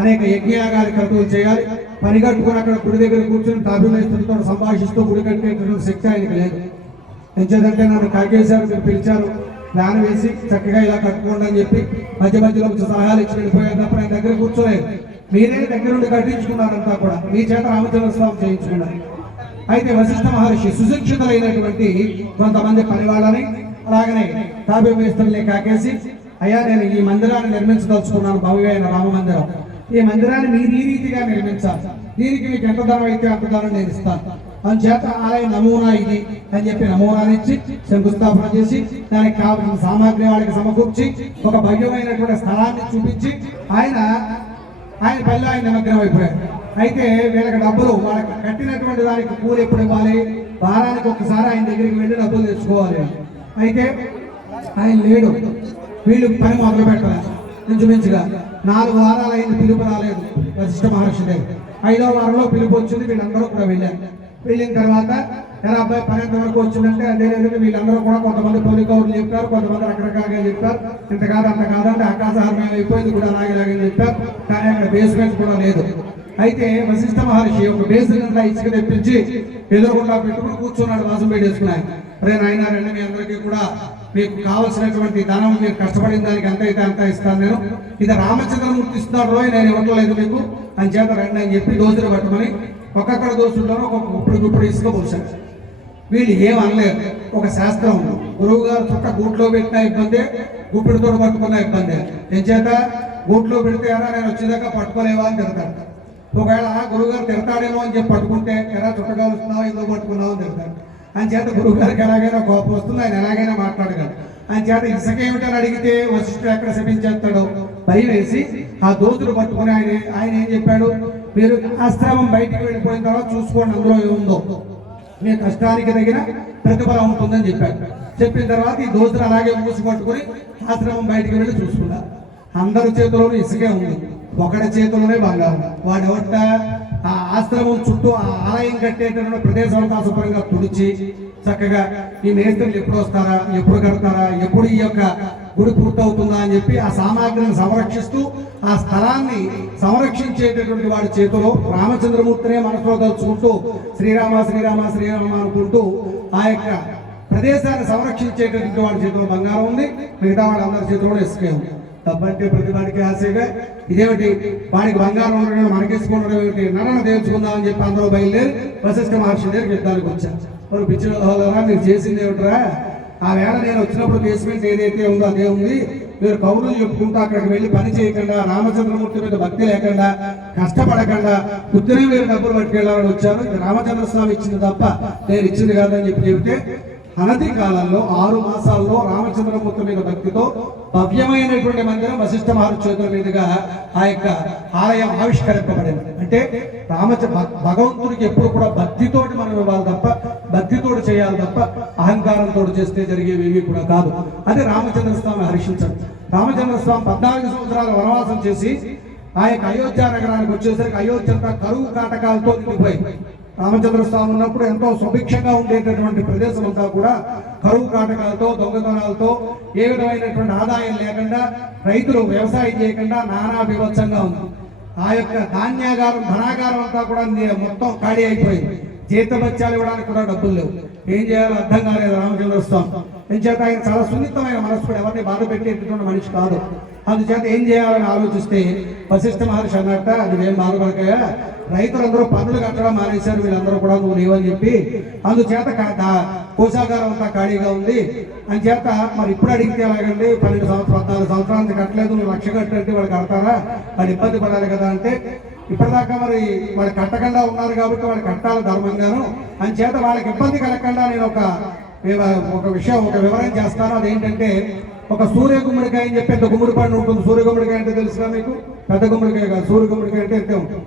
అనేక యజ్ఞయాగాలు క్రతువులు చేయాలి. పని కట్టుకుని అక్కడ గుడి దగ్గర కూర్చొని తాబేలతో సంభాషిస్తూ గుడి కట్టేటువంటి శక్తి ఆయనకు లేదు. ఎంచేదంటే నన్ను కాకేశారు, మీరు పిలిచారు, ప్లాన్ వేసి చక్కగా ఇలా కట్టుకోండి అని చెప్పి మధ్య మధ్యలో సలహాలు ఇచ్చి వెళ్ళిపోయారు తప్ప ఆయన దగ్గర కూర్చోలేదు. మీరే దగ్గరుండి కట్టించుకున్నారంతా కూడా, మీ చేత రామచంద్ర స్వామి చేయించుకున్నారు. అయితే వశిష్ఠ మహర్షి సుశిక్షితులైనటువంటి కొంతమంది పనివాళ్ళని అలాగనే తాబే మేస్తుల్ని కాకేసి, అయ్యా నేను ఈ మందిరాన్ని నిర్మించదలుచుకున్నాను, భవ్యమైన రామ మందిరం. ఈ మందిరాన్ని మీరు ఈ రీతిగా నిర్మించాలి, దీనికి మీకు ఎంత ధనం అయితే అంత ధనం నేను ఇస్తాను అని చేత ఆలయ నమూనా ఇది అని చెప్పి నమూనానిచ్చి శంకుస్థాపన చేసి దానికి కావాల్సిన సామాగ్రి వాళ్ళకి సమకూర్చి ఒక భవ్యమైనటువంటి స్థలాన్ని చూపించి ఆయన పల్లె ఆయన నిమగ్నం అయిపోయారు. అయితే వీళ్ళకి డబ్బులు వాళ్ళకి కట్టినటువంటి దానికి కూలి ఎప్పుడు ఇవ్వాలి? వారానికి ఒకసారి ఆయన దగ్గరికి వెళ్ళి డబ్బులు తెచ్చుకోవాలి. అయితే ఆయన లేడు, వీళ్ళు పని మొదలు పెట్టాలి. ఇంచుమించుగా 4 వారాలు అయింది, పిలుపు రాలేదు వశిష్ఠ మహర్షి దగ్గర. 5వ వారంలో పిలుపు వచ్చింది, వీళ్ళందరూ కూడా వెళ్ళారు. వెళ్ళిన తర్వాత ఎలా అబ్బాయి పని ఎంతవరకు వచ్చిందంటే అదే లేదంటే వీళ్ళందరూ కూడా కొంతమంది పోలి కౌరులు చెప్తారు, కొంతమంది రకరకాలుగా చెప్తారు. ఇంత కాదు అంత కాదంటే ఆకాశహారమయం అయిపోయింది కూడా అలాగే చెప్పారు. కానీ అక్కడ బేస్మెంట్ కూడా లేదు. అయితే వశిష్ఠ మహర్షి ఒక బేస్మెంట్ ఇసుక తెప్పించి ఎదురుగుండా పెట్టుకుని కూర్చున్నాడు, వాసం పెట్టేసుకున్నాయి. అరే నాయన రండి, మీ అందరికీ కూడా మీకు కావలసినటువంటి ధనం మీరు కష్టపడిన దానికి ఎంత అయితే అంత ఇస్తాను నేను, ఇది రామచంద్రమూర్తి ఇస్తున్నాడు రోయ్, నేను ఇవ్వట్లేదు మీకు అని చేత రండి అని చెప్పి దోసులు పట్టుకొని ఒక్కొక్కడ దోసుల్లోనూ ఒక్కొక్క గుప్పుడు ఇసుక పోసాడు. వీళ్ళు ఏమనలేదు. ఒక శాస్త్రం, గురువు గారు చుట్ట గూట్లో పెట్టిన ఇబ్బంది, గుప్పిడితో పట్టుకున్న ఇబ్బంది. ఏం చేత గూట్లో పెడితే ఎరా నేను వచ్చేదాకా పట్టుకోలేవా అని తిడతాడు. ఒకవేళ గురువు గారు తిడతాడేమో అని చెప్పి పట్టుకుంటే ఎరా చుట్టగా వస్తున్నావు, ఎందుకు పట్టుకున్నావు అని తిడతాడు. అని చేత గురువు గారికి ఎలాగైనా కోపం వస్తుంది, ఆయన ఎలాగైనా మాట్లాడగలరు. అని చేత ఇసుక ఏమిటని అడిగితే వశిష్ఠుడు ఎక్కడ శపించేస్తాడో భయం వేసి ఆ దోతులు పట్టుకుని ఆయన ఏం చెప్పాడు? మీరు ఆశ్రమం బయటికి వెళ్ళిపోయిన తర్వాత చూసుకోండి అందులో ఏముందో, మీ కష్టానికి తగిన ప్రతిఫలం ఉంటుందని చెప్పాడు. చెప్పిన తర్వాత ఈ దోతులు అలాగే మూసి పట్టుకుని ఆశ్రమం బయటికి వెళ్ళి చూసుకున్నారు. అందరి చేతిలోనూ ఇసుకే ఉంది, ఒకటి చేతిలోనే బంగారం. వాడు ఎవట ఆ ఆశ్రమం చుట్టూ ఆ ఆలయం కట్టేటటువంటి ప్రదేశంతో శుభ్రంగా తుడిచి చక్కగా ఈ మేస్త్రులు ఎప్పుడు వస్తారా, ఎప్పుడు కడతారా, ఎప్పుడు ఈ యొక్క గుడి పూర్తవుతుందా అని చెప్పి ఆ సామాగ్రిని సంరక్షిస్తూ ఆ స్థలాన్ని సంరక్షించేటటువంటి వాడి చేతిలో రామచంద్రమూర్తినే మనసులో తలుచుకుంటూ శ్రీరామ శ్రీరామ శ్రీరామ అనుకుంటూ ఆ యొక్క ప్రదేశాన్ని సంరక్షించేటటువంటి వాడి చేతిలో బంగారం ఉంది, మిగతా వాళ్ళందరి చేతిలో ఇసుకే ఉంది. తప్పంటే ప్రతి వాడికి ఆశగా ఇదేమిటి, వాడికి బంగారం ఉండడం మనకేసుకుండడం ఏమిటి, నడన తేల్చుకుందాం అని చెప్పి అందరూ బయలుదేరి వశిష్ఠ మహర్షి దగ్గరికి యుద్ధానికి వచ్చారు. మరి పిచ్చిరా మీరు చేసింది ఏమిట్రా, ఆ వేళ నేను వచ్చినప్పుడు బేస్మెంట్ ఏదైతే ఉందో అదే ఉంది, మీరు కౌరులు చెప్పుకుంటూ అక్కడికి వెళ్ళి పని చేయకుండా, రామచంద్రమూర్తి మీద భక్తి లేకుండా, కష్టపడకుండా బుద్ధిని మీరు డబ్బులు పట్టుకెళ్ళాలని వచ్చాను, ఇది రామచంద్ర స్వామి ఇచ్చింది తప్ప నేను ఇచ్చింది కాదని చెప్పి చెబితే అనతి కాలంలో 6 మాసాల్లో రామచంద్రమూర్తి మీద భక్తితో భవ్యమైనటువంటి మందిరం వశిష్ఠ మహర్షి చేతుల మీదుగా ఆ యొక్క ఆలయం ఆవిష్కరింపబడింది. అంటే భగవంతుడికి ఎప్పుడు కూడా భక్తితోటి మనం ఇవ్వాలి తప్ప, భక్తితోటి చేయాలి తప్ప అహంకారంతో చేస్తే జరిగేవి కూడా కాదు. అది రామచంద్ర స్వామి హర్షించడం. రామచంద్ర స్వామి 14 సంవత్సరాల వనవాసం చేసి ఆ యొక్క అయోధ్య నగరానికి వచ్చేసరికి అయోధ్య అంతా కరువు కాటకాలతో నిండిపోయింది. రామచంద్ర స్వామి ఉన్నప్పుడు ఎంతో సుభిక్షంగా ఉండేటటువంటి ప్రదేశం అంతా కూడా కరువు కాటకాలతో, దొంగతనాలతో, ఏ విధమైనటువంటి ఆదాయం లేకుండా, రైతులు వ్యవసాయం చేయకుండా నానా వివత్సంగా ఉంది. ఆ యొక్క ధాన్యాగారం, ధనాగారం అంతా కూడా మొత్తం ఖాళీ అయిపోయింది. జీతభత్యాలు ఇవ్వడానికి కూడా డబ్బులు లేవు. ఏం చేయాలో అర్థం కాలేదు రామచంద్ర స్వామి. ఎంచేత ఆయన చాలా సున్నితమైన మనస్సుడు, ఎవరిని బాధ పెట్టేటటువంటి మనిషి కాదు. అందుచేత ఏం చేయాలని ఆలోచిస్తే వశిష్ఠ మహర్షి అన్నట్ట, నువ్వేం బాధపడకయా, రైతులందరూ పన్నులు కట్టడం మానేశారు, వీళ్ళందరూ కూడా నువ్వు లేవని చెప్పి, అందుచేత కోశాగారం అంతా ఖాళీగా ఉంది అని చేత మరి ఇప్పుడు అడిగితే ఎలాగండి, 12 సంవత్సరాలు 14 సంవత్సరాల నుంచి కట్టలేదు, నువ్వు 1,00,000 కట్టంటే వాళ్ళు కడతారా, వాళ్ళు ఇబ్బంది పడాలి కదా అంటే, ఇప్పటిదాకా మరి వాళ్ళు కట్టకుండా ఉన్నారు కాబట్టి వాళ్ళు కట్టాలి ధర్మంగాను అని చేత వాళ్ళకి ఇబ్బంది కలగకుండా నేను ఒక వివరణ చేస్తాను. అదేంటంటే, ఒక సూర్య గుమ్మడికాయ అని చెప్పి పెద్ద గుమ్మడి పండు ఉంటుంది. సూర్య గుమ్మడికాయ అంటే తెలుసుగా మీకు, పెద్ద గుమ్మడికాయ కాదు, సూర్య గుమ్మడికాయ అంటే ఎంతే ఉంటుంది.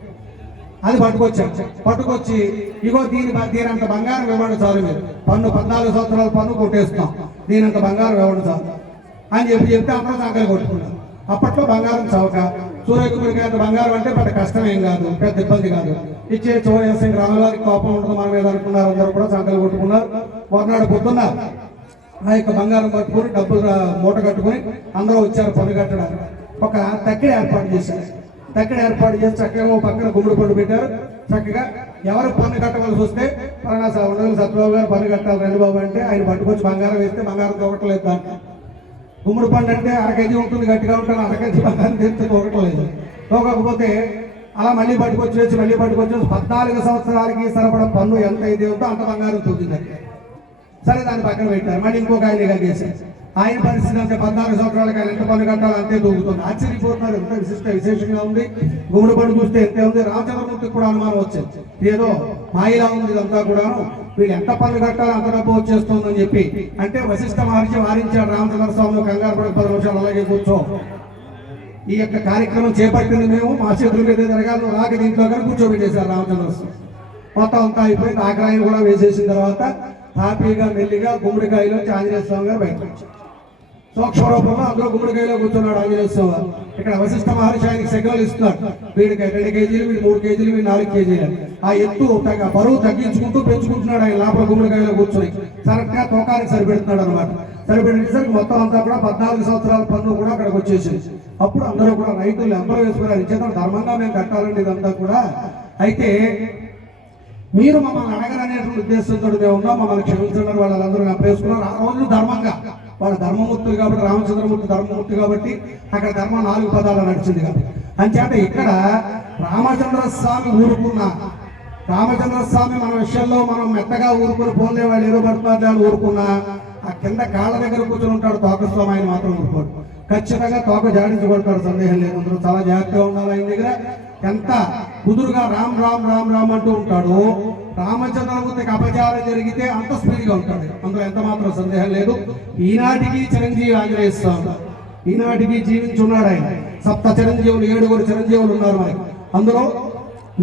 అది పట్టుకొచ్చి ఇగో దీనంత బంగారం ఇవ్వండి చాలు, మీరు పన్ను 14 సంవత్సరాల పన్ను కొట్టేస్తున్నాం, దీనంత బంగారం ఇవ్వండి చాలు. అని చెప్తే అందరూ సంకలు కొట్టుకున్నారు. అప్పట్లో బంగారం చౌక, సూర్యకుడికి అంత బంగారం అంటే పెద్ద కష్టమేం కాదు, పెద్ద ఇబ్బంది కాదు. ఇచ్చే చూడేసి రామగారికి కోపం ఉంటుంది మన మీద అనుకున్నారు. అందరూ కూడా సంకలు కొట్టుకున్నారు. మర్నాడు పొద్దున్న ఆ యొక్క బంగారం పట్టుకుని డబ్బులు మూట కట్టుకుని అందరూ వచ్చారు పన్ను కట్టడానికి. ఒక తక్కిడి ఏర్పాటు చేశారు. తక్కిడి ఏర్పాటు చేసి చక్కగా పక్కన గుమ్మడి పండు పెట్టారు. చక్కగా ఎవరు పన్ను కట్టవలసి వస్తే పలానా ఉండవల్లి సత్యబాబు గారు పన్ను కట్టాలి రండి బాబు అంటే ఆయన పట్టుకొచ్చి బంగారం వేస్తే బంగారం తోగట్లేదు. దాంట్లో గుమ్మడి పండు అంటే 1 కేజీ ఉంటుంది, గట్టిగా ఉంటుంది. 1 కేజీ బంగారం తెస్తే తోగట్లేదు. తోగకపోతే అలా మళ్ళీ పట్టుకొచ్చి వేసి 14 సంవత్సరాలకి సరిపడా పన్ను ఎంత అయితే ఉందో అంత బంగారం తూచింది. సరే దాన్ని పక్కన పెట్టారు. మళ్ళీ ఇంకొక ఆయన కలిగేశారు. ఆయన పరిస్థితి అంటే 14 సంవత్సరాలకి ఆయన ఎంత పన్ను కట్టాలి అంతే తూగుతుంది. ఆశ్చర్యపోతున్నారు, ఎంత విశేషంగా ఉంది. గుమ్మడి పండు చూస్తే ఎంతే ఉంది. రామచంద్రమూర్తికి కూడా అనుమానం వచ్చింది, ఏదో మాయిలా ఉంది ఇదంతా కూడాను. వీళ్ళు ఎంత పన్ను కట్టాలో అంత డబ్బు వచ్చేస్తుందని చెప్పి అంటే వశిష్ఠ మహర్షి వారించాడు. రామచంద్ర స్వామి కంగారు పడి 10 నిమిషాలు అలాగే కూర్చో, ఈ యొక్క కార్యక్రమం చేపట్టింది మేము, మా చేతుల మీద జరగాలి, రాక దీంట్లో కానీ కూర్చోబెట్టేశారు రామచంద్ర స్వామి. మొత్తం అంతా అయిపోయింది. ఆగ్రాయిని కూడా వేసేసిన తర్వాత హ్యాపీగా మెల్లిగా గుమ్మడికాయలో ఆంజనేయ స్వామి గారు బయటకు వచ్చారు. సూక్ష్మ రూపంలో అందులో గుమ్మడికాయలో కూర్చున్నాడు ఆంజనేయ స్వామి గారు. ఇక్కడ వశిష్ఠ మహర్షి ఆయనకి సిగ్నల్ ఇస్తున్నాడు, వీడికి 2 కేజీలు, వీడి 3 కేజీలు, వీడి 4 కేజీలు. ఆ ఎత్తు బరువు తగ్గించుకుంటూ పెంచుకుంటున్నాడు ఆయన లోపల గుమ్మడికాయలో కూర్చొని. కరెక్ట్గా తోకానికి సరిపెడుతున్నాడు అనమాట. సరిపెట్టేసరికి మొత్తం అంతా కూడా 14 సంవత్సరాల పన్ను కూడా అక్కడికి వచ్చేసింది. అప్పుడు అందరూ కూడా రైతులు ఎంపలు వేసుకున్నారు. ఇచ్చేద్దాం, ధర్మంగా మేము కట్టాలండి ఇదంతా కూడా. అయితే మీరు మమ్మల్ని అడగరనేటువంటి ఉద్దేశంతో మేము ఉన్నాం, మమ్మల్ని క్షమించడం వాళ్ళందరూ వేసుకున్నారు. ఆ రోజు ధర్మంగా వాళ్ళ ధర్మమూర్తులు కాబట్టి, రామచంద్రమూర్తి ధర్మమూర్తి కాబట్టి అక్కడ ధర్మం 4 పదాలు నడిచింది కాబట్టి. అంచేత ఇక్కడ రామచంద్ర స్వామి ఊరుకున్న, రామచంద్ర స్వామి మన విషయంలో మనం మెత్తగా ఊరుకుని పోలే వాళ్ళు ఏదో పడుతున్నారు ఊరుకున్నా, ఆ కింద కాళ్ళ దగ్గర కూర్చొని ఉంటాడు తోకస్వామి, ఆయన మాత్రం ఊరుకోడు. ఖచ్చితంగా తోక జాడించబడతాడు, సందేహం లేదు. అందరూ చాలా జాగ్రత్తగా ఉండాలి. ఆయన దగ్గర ఎంత కుదురుగా రామ్ రామ్ రామ్ రామ్ అంటూ ఉంటాడు. రామచంద్రమూర్తికి అపచారం జరిగితే అంత స్పీడ్గా ఉంటాడు, అందులో ఎంత మాత్రం సందేహం లేదు. ఈనాటికి చిరంజీవి ఆంజనేయ స్వామి, ఈనాటికి జీవించున్నాడు ఆయన. 7 చిరంజీవులు, 7 చిరంజీవులు ఉన్నారు మనకి. అందులో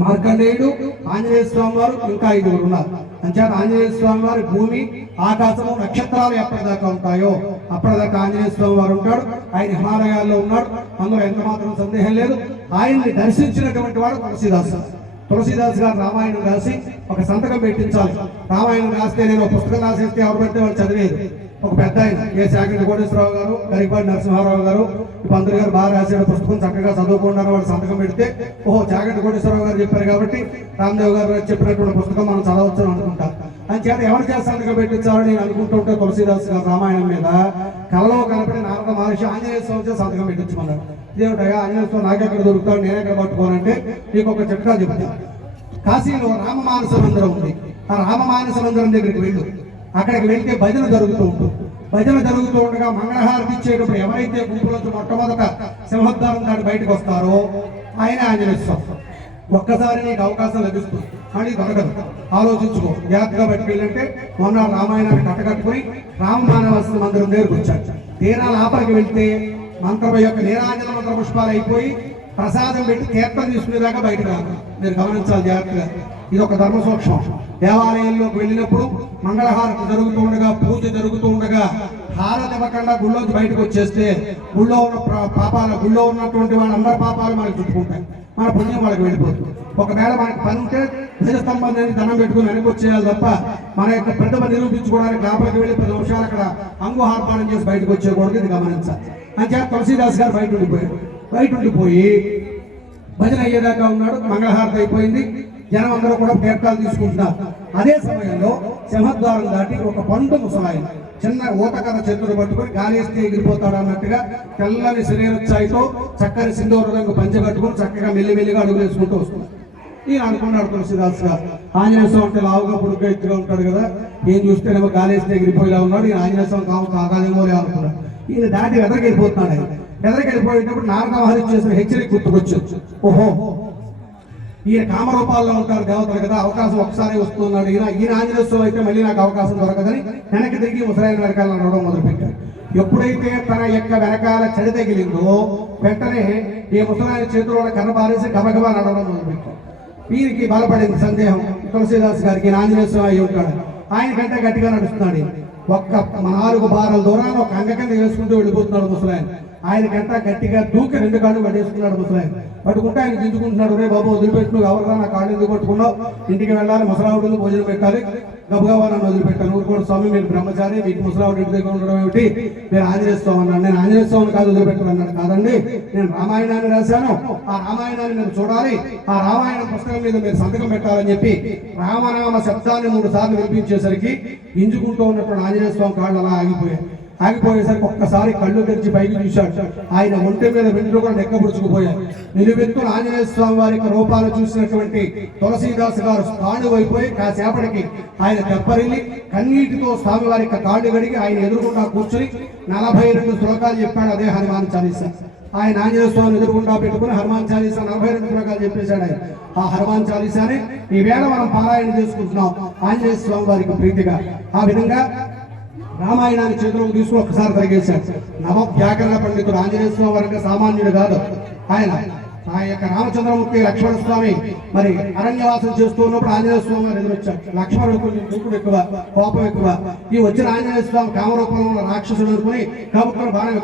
మార్కండేయుడు, ఆంజనేయ స్వామి వారు, ఇంకా 5 ఉన్నారు. అంచేత ఆంజనేయ స్వామి వారి భూమి, ఆకాశము, నక్షత్రాలు ఎప్పటిదాకా ఉంటాయో అప్పటిదాకా ఆంజనేయ స్వామి వారు ఉంటాడు. ఆయన హిమాలయాల్లో ఉన్నాడు, అందులో ఎంత మాత్రం సందేహం లేదు. ఆయన్ని దర్శించినటువంటి వాడు తులసీదాస్ గారు రామాయణం రాసి ఒక సంతకం పెట్టించాలి. రామాయణం రాస్తే నేను పుస్తకం రాసేస్తే ఎవరు పెడితే వాళ్ళు చదివేది. ఒక పెద్ద ఆయన ఏ చాగంటి కోటేశ్వరరావు గారు, గరికపాటి నరసింహారావు గారు, పంతులు గారు బాగా రాసిన పుస్తకం చక్కగా చదువుకున్నారు. వాళ్ళు సంతకం పెడితే ఓహో చాగంటి కోటేశ్వరరావు గారు చెప్పారు కాబట్టి రామదేవ్ గారు చెప్పినటువంటి పుస్తకం మనం చదవచ్చు అనుకుంటారు. అంచేత ఎవరు చేసి సంతకం పెట్టించాలని నేను అనుకుంటుంటే తులసీదాస్ గారు రామాయణం మీద కలలో కనపడి నారద మహర్షి ఆంజనేయ స్వామి సంతకం పెట్టించమన్నాడు. ఇదేమిటగా ఆంజనేయ స్వామి నాకెక్కడ దొరుకుతాడు, నేనెక్కడ పట్టుకోనంటే మీకు ఒక చిట్కా చెప్తాను. కాశీలో రామమానస మందిరం ఉంది. ఆ రామమానస మందిరం దగ్గరికి వెళ్ళు. అక్కడికి వెళ్తే భజన జరుగుతూ ఉంటుంది. భజన జరుగుతూ ఉండగా మంగళహారతి ఇచ్చేటప్పుడు ఎవరైతే గుంపులోంచి మొట్టమొదట సింహద్వారం దాటి బయటకు వస్తారో ఆయన ఆంజనేయ స్వామి. ఒక్కసారి నీకు అవకాశం లభిస్తుంది, కానీ దొరకదు. ఆలోచించుకో, జాగ్రత్తగా బయటకెళ్ళంటే మొన్న రామాయణాన్ని కట్టకట్టుకుని రామమానస మందిరం దగ్గరకు వచ్చాడు. తీరా లోపలికి వెళ్తే మంత్రం యొక్క నీరాంజన మంత్ర పుష్పాలు అయిపోయి ప్రసాదం పెట్టి తీర్థం తీసుకునేదాకా బయటకు రాదు. మీరు గమనించాలి జాగ్రత్తగా. ఇది ఒక ధర్మ సూక్ష్మం. దేవాలయంలోకి వెళ్ళినప్పుడు మంగళహారతి జరుగుతూ ఉండగా, పూజ జరుగుతూ ఉండగా హారతి ఇవ్వకుండా గుళ్ళోంచి బయటకు వచ్చేస్తే గుళ్ళో ఉన్న పాపాలు, గుళ్ళో ఉన్నటువంటి వాళ్ళందరి పాపాలు మనకు చుట్టుకుంటాయి, మన పుణ్యం వాళ్ళకి వెళ్ళిపోతుంది. ఒకవేళ మనకి పని ఉంటే ధ్వజస్తంభాన్ని దండం పెట్టుకుని వెనక్కి వచ్చేయాలి తప్ప మన యొక్క ప్రతిభ నిరూపించుకోవడానికి లోపలికి వెళ్ళి 10 నిమిషాలు అక్కడ అంగుహార్పానం చేసి బయటకు వచ్చేయకూడదు. ఇది గమనించాలి. అంచేత తులసీదాస్ గారు బయట ఉండిపోయి భజన అయ్యేదాకా ఉన్నాడు. మంగళహారతి అయిపోయింది, జనం అందరూ కూడా తీర్థాలు తీసుకుంటున్నారు. అదే సమయంలో సింహద్వారం దాటి ఒక పండు ముసలాయన చిన్న ఊతకథ చేతులు పట్టుకుని గాలేస్తే ఎగిరిపోతాడు అన్నట్టుగా తెల్లని శరీరఛాయితో చక్కని సింధూర రంగు పంచె కట్టుకుని చక్కగా మెల్లిమెల్లిగా అడుగులు వేసుకుంటూ వస్తుంది. ఈయన అనుకున్నాడు తులసీదాస్ గారు, ఆంజనేయ స్వామి అంటే లావుగా పొడుగ్గా ఎత్తుగా ఉంటాడు కదా, ఏం చూస్తేనేమో గాలేస్తే ఎగిరిపోయేలా ఉన్నాడు, ఈయన ఆంజనేయ స్వామి కాగాదేమో అనుకున్నాడు. ఈయన దాటి ఎదరికెళ్ళిపోతున్నాడు. ఆయన ఎదరికెళ్ళిపోయేటప్పుడు నారద మహర్షి చేసిన హెచ్చరిక గుర్తుకొచ్చు. ఓహో, ఈయన కామరూపాల్లో ఉంటారు దేవతలు కదా, అవకాశం ఒకసారి వస్తున్నాడు. ఈయన ఆంజనేయ స్వామి అయితే మళ్ళీ నాకు అవకాశం దొరకదని వెనక్కి తిరిగి ముసలాయన వెనకాల నడవడం మొదలుపెట్టాడు. ఎప్పుడైతే తన యొక్క వెనకాల చడి తగిలిందో వెంటనే ఈ ముసలాయన చేతుల్లో కర్రపారేసి గబగబా నడవడం మొదలుపెట్టాడు. వీరికి బలపడింది సందేహం తులసీదాస్ గారికి, ఆంజనేయ స్వామి అయి ఉంటాడు. ఆయన కంటే గట్టిగా నడుస్తున్నాడు. ఒక్క 4 బారాల దూరాన్ని ఒక అంగ కింద వేసుకుంటూ వెళ్ళిపోతున్నాడు ముసలాయన. ఆయనకంతా గట్టిగా దూకి 2 కాళ్ళు పట్టేసుకున్నాడు ముసలాయన. పట్టుకుంటే ఆయన దించుకుంటున్నాడు, రే బాబు వదిలిపెట్టు, ఎవరిదా నా కాళ్ళు ఎందుకు పట్టుకున్నావు, ఇంటికి వెళ్ళాలి, ముసలావుడు భోజనం పెట్టాలి, గబగబా నన్ను వదిలిపెట్టాను. ఊరుకోడు స్వామి, మీరు బ్రహ్మచారి, మీకు ముసలావుడు ఇంటి దగ్గర ఉండడం ఏమిటి, నేను ఆంజనేయ స్వామి అన్నాడు. నేను ఆంజనేయ స్వామిని కాదు వదిలిపెట్టాను అన్నాడు. కాదండి, నేను రామాయణాన్ని రాశాను, ఆ రామాయణాన్ని మీరు చూడాలి, ఆ రామాయణం పుస్తకం మీద మీరు సంతకం పెట్టాలని చెప్పి రామనామ శబ్దాన్ని 3 సార్లు వినిపించేసరికి గింజుకుంటూ ఉన్నప్పుడు ఆంజనేయ స్వామి కాళ్ళు అలా ఆగిపోయేసరికి ఒక్కసారి కళ్ళు తెరిచి పైకి చూశాడు. ఆయన ఒంటి మీద వెంట్రుకలు నెక్కబుడుచుకుపోయాయి. నిలువెత్తున ఆంజనేయ స్వామి వారి యొక్క రూపాలు చూసినటువంటి తులసీదాస్ గారు తాడు అయిపోయి కాసేపటికి ఆయన తెప్పరిల్లి కన్నీటితో స్వామి వారి యొక్క కాళ్ళు గడిగి ఆయన ఎదురుకుండా కూర్చుని 42 శ్లోకాలు చెప్పాడు. అదే హనుమాన్ చాలీసా. ఆయన ఆంజనేయ స్వామిని ఎదురుకుండా పెట్టుకుని హనుమాన్ చాలీసా 42 శ్లోకాలు చెప్పేశాడు ఆయన. ఆ హనుమాన్ చాలీసాని ఈ వేళ మనం పారాయణ చేసుకుంటున్నాం ఆంజనేయ స్వామి వారికి ప్రీతిగా. ఆ విధంగా రామాయణాన్ని చేతులకు తీసుకుని ఒక్కసారి తిరిగేశాడు. నవ వ్యాకరణ పండితుడు ఆంజనేయ స్వామి వారికి సామాన్యుడు కాదు. ఆయన ఆ యొక్క రామచంద్రమూర్తి లక్ష్మణ స్వామి మరి అరణ్యవాసం చేస్తూ ఉన్నప్పుడు ఆంజనేయ స్వామి వారు ఎదురొచ్చాడు. లక్ష్మణుడు కొంచెం దూకుడు ఎక్కువ, కోపం ఎక్కువ. ఈ వచ్చిన ఆంజనేయ స్వామి కామరూపంలో రాక్షసుడు అనుకుని కబుక్కున బాణం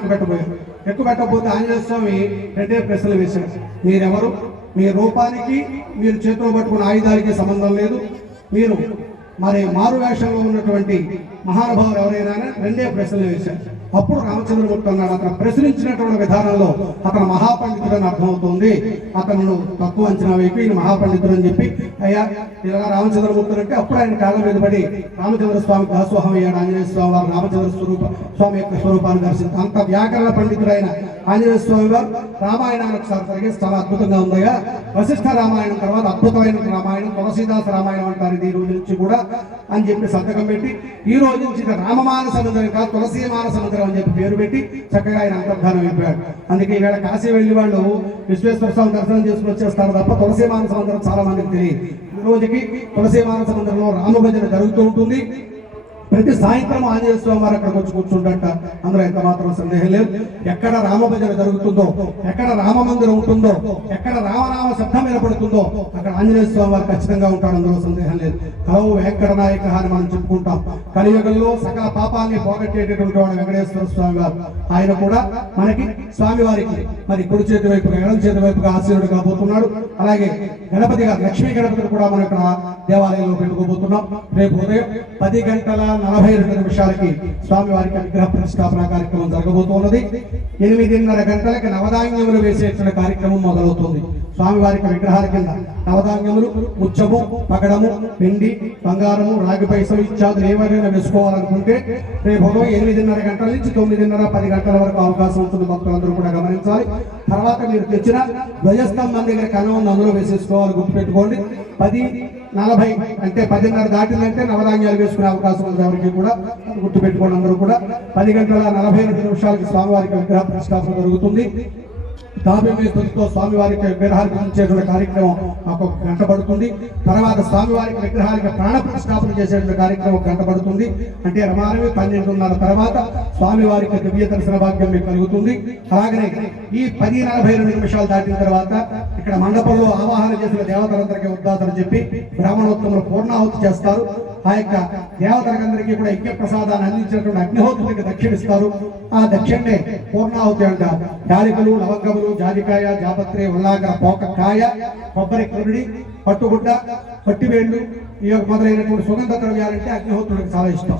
ఎక్కుపెట్టకపోతే ఆంజనేయ స్వామి 2 ప్రశ్నలు వేశాడు. మీరెవరు, మీ రూపానికి మీరు చేతిలో పట్టుకున్న ఆయుధాలకి సంబంధం లేదు, మీరు మరి మారు వేషంలో ఉన్నటువంటి మహానుభావులు ఎవరైనా 2 ప్రశ్నలు వేశారు. అప్పుడు రామచంద్రమూర్తి అన్నాడు, అతను ప్రశ్నించినటువంటి విధానంలో అతను మహాపండితుడు అని అర్థమవుతుంది, అతను తక్కువ అంచనా వేయకు, ఈయన మహాపండితుడు అని చెప్పి అయ్యా ఇలా రామచంద్రమూర్తి అంటే అప్పుడు ఆయన కాళ్ళ మీద పడి రామచంద్ర స్వామి దాసోహం అయ్యాడు. ఆంజనేయ స్వామి వారు రామచంద్ర స్వామి యొక్క స్వరూపాన్ని దర్శించి అంత వ్యాకరణ పండితుడైన ఆంజనేయ స్వామి వారు రామాయణాన్ని ఒకసారి తిరిగి చాలా అద్భుతంగా ఉందయ్యా. వశిష్ఠ రామాయణం తర్వాత అద్భుతమైన రామాయణం తులసీదాస రామాయణం అంటారు ఇది, ఈ రోజు నుంచి కూడా అని చెప్పి సంతకం పెట్టి ఈ రోజు నుంచి రామమానస మందిరం కాదు తులసీ మానస మందిరం అని చెప్పి పేరు పెట్టి చక్కగా ఆయన అంతర్ధానం అయిపోయాడు. అందుకే ఈవేళ కాశీ వెళ్ళి వాళ్ళు విశ్వేశ్వర స్వామి దర్శనం చేసుకుని వచ్చేస్తారు తప్ప తులసీ మానస మందిరం చాలా మందికి తెలియదు. ఈ రోజుకి తులసీ మానస మందిరంలో రామభజన జరుగుతూ ఉంటుంది. ప్రతి సాయంత్రం ఆంజనేయ స్వామి వారు అక్కడికి వచ్చి కూర్చుంటట. అందులో ఎంత మాత్రం సందేహం లేదు. ఎక్కడ రామభజన జరుగుతుందో, ఎక్కడ రామ మందిరం ఉంటుందో, ఎక్కడ రామనామ శబ్దం వినపడుతుందో అక్కడ ఆంజనేయ స్వామి వారు ఖచ్చితంగా ఉంటాడు, అందులో సందేహం లేదు. కలవు వెంకట నాయక అని మనం చెప్పుకుంటాం. కలియుగంలో సకల పాపాన్ని పోగొట్టేటటువంటి వాడు వెంకటేశ్వర స్వామి వారు. ఆయన కూడా మనకి స్వామి వారికి మరి కుడి చేతి వైపుగా ఎడమ చేతి వైపుగా ఆశీనుడు కాబోతున్నాడు. అలాగే గణపతి గారు లక్ష్మీ గణపతిని కూడా మనం ఇక్కడ దేవాలయంలో పెట్టుకోబోతున్నాం. రేపు ఉదయం 10:42 స్వామి వారికి విగ్రహ ప్రతిష్టాపన కార్యక్రమం జరగబోతున్నది. 8:30 గంటలకి నవధాన్యములు వేసేటువంటి కార్యక్రమం మొదలవుతుంది. స్వామి వారికి విగ్రహాల కింద నవధాన్యములు, ముచ్చము, పగడము, వెండి, బంగారము, రాగి పైసలు ఇత్యాదులు ఏవైనా వేసుకోవాలనుకుంటే రేపు ఉదయం 8:30 గంటల నుంచి 9:30, 10 గంటల వరకు అవకాశం ఉంటుంది. భక్తులందరూ కూడా గమనించాలి. తర్వాత మీరు తెచ్చిన ధ్వజస్తంభం దగ్గర కనం ఉంది, అందులో వేసేసుకోవాలి. గుర్తుపెట్టుకోండి, 10:40 అంటే 10:30 దాటిందంటే నవధాన్యాలు వేసుకునే అవకాశం ఉంది ఎవరికి కూడా. గుర్తుపెట్టుకోండి అందరూ కూడా. 10:42 స్వామివారికి విగ్రహ ప్రతిష్టాపన జరుగుతుంది. తాబేతో స్వామివారికి విగ్రహాలకు ఇచ్చేటువంటి కార్యక్రమం ఒక గంట పడుతుంది. తర్వాత స్వామివారికి విగ్రహానికి ప్రాణ ప్రతిష్టాపన చేసేటువంటి కార్యక్రమం ఒక గంట పడుతుంది. అంటే రమారమి 12:30 తర్వాత స్వామివారికి దివ్య దర్శన భాగ్యం మీకు కలుగుతుంది. అలాగనే ఈ 10:42 దాటిన తర్వాత ఇక్కడ మండపంలో ఆవాహన చేసిన దేవతలందరికీ ఉద్దాతలు చెప్పి బ్రాహ్మణోత్తములు పూర్ణాహుతి చేస్తారు. ఆ యొక్క దేవతలందరికీ కూడా యజ్ఞ ప్రసాదాన్ని అందించినటువంటి అగ్నిహోత్రుడికి దక్షిణిస్తారు. ఆ దక్షిణే పూర్ణాహుతి అంటారు. యాలకులు, లవంగములు, జాజికాయ, జాపత్రి, ఉల్లాగ, పోకకాయ, కొబ్బరి కురుడి, పట్టుగుడ్డ, పట్టివేళ్లు ఈ యొక్క మొదలైనటువంటి సుగంధ ద్రవ్యాలంటే అగ్నిహోత్రుడికి చాలా ఇష్టం.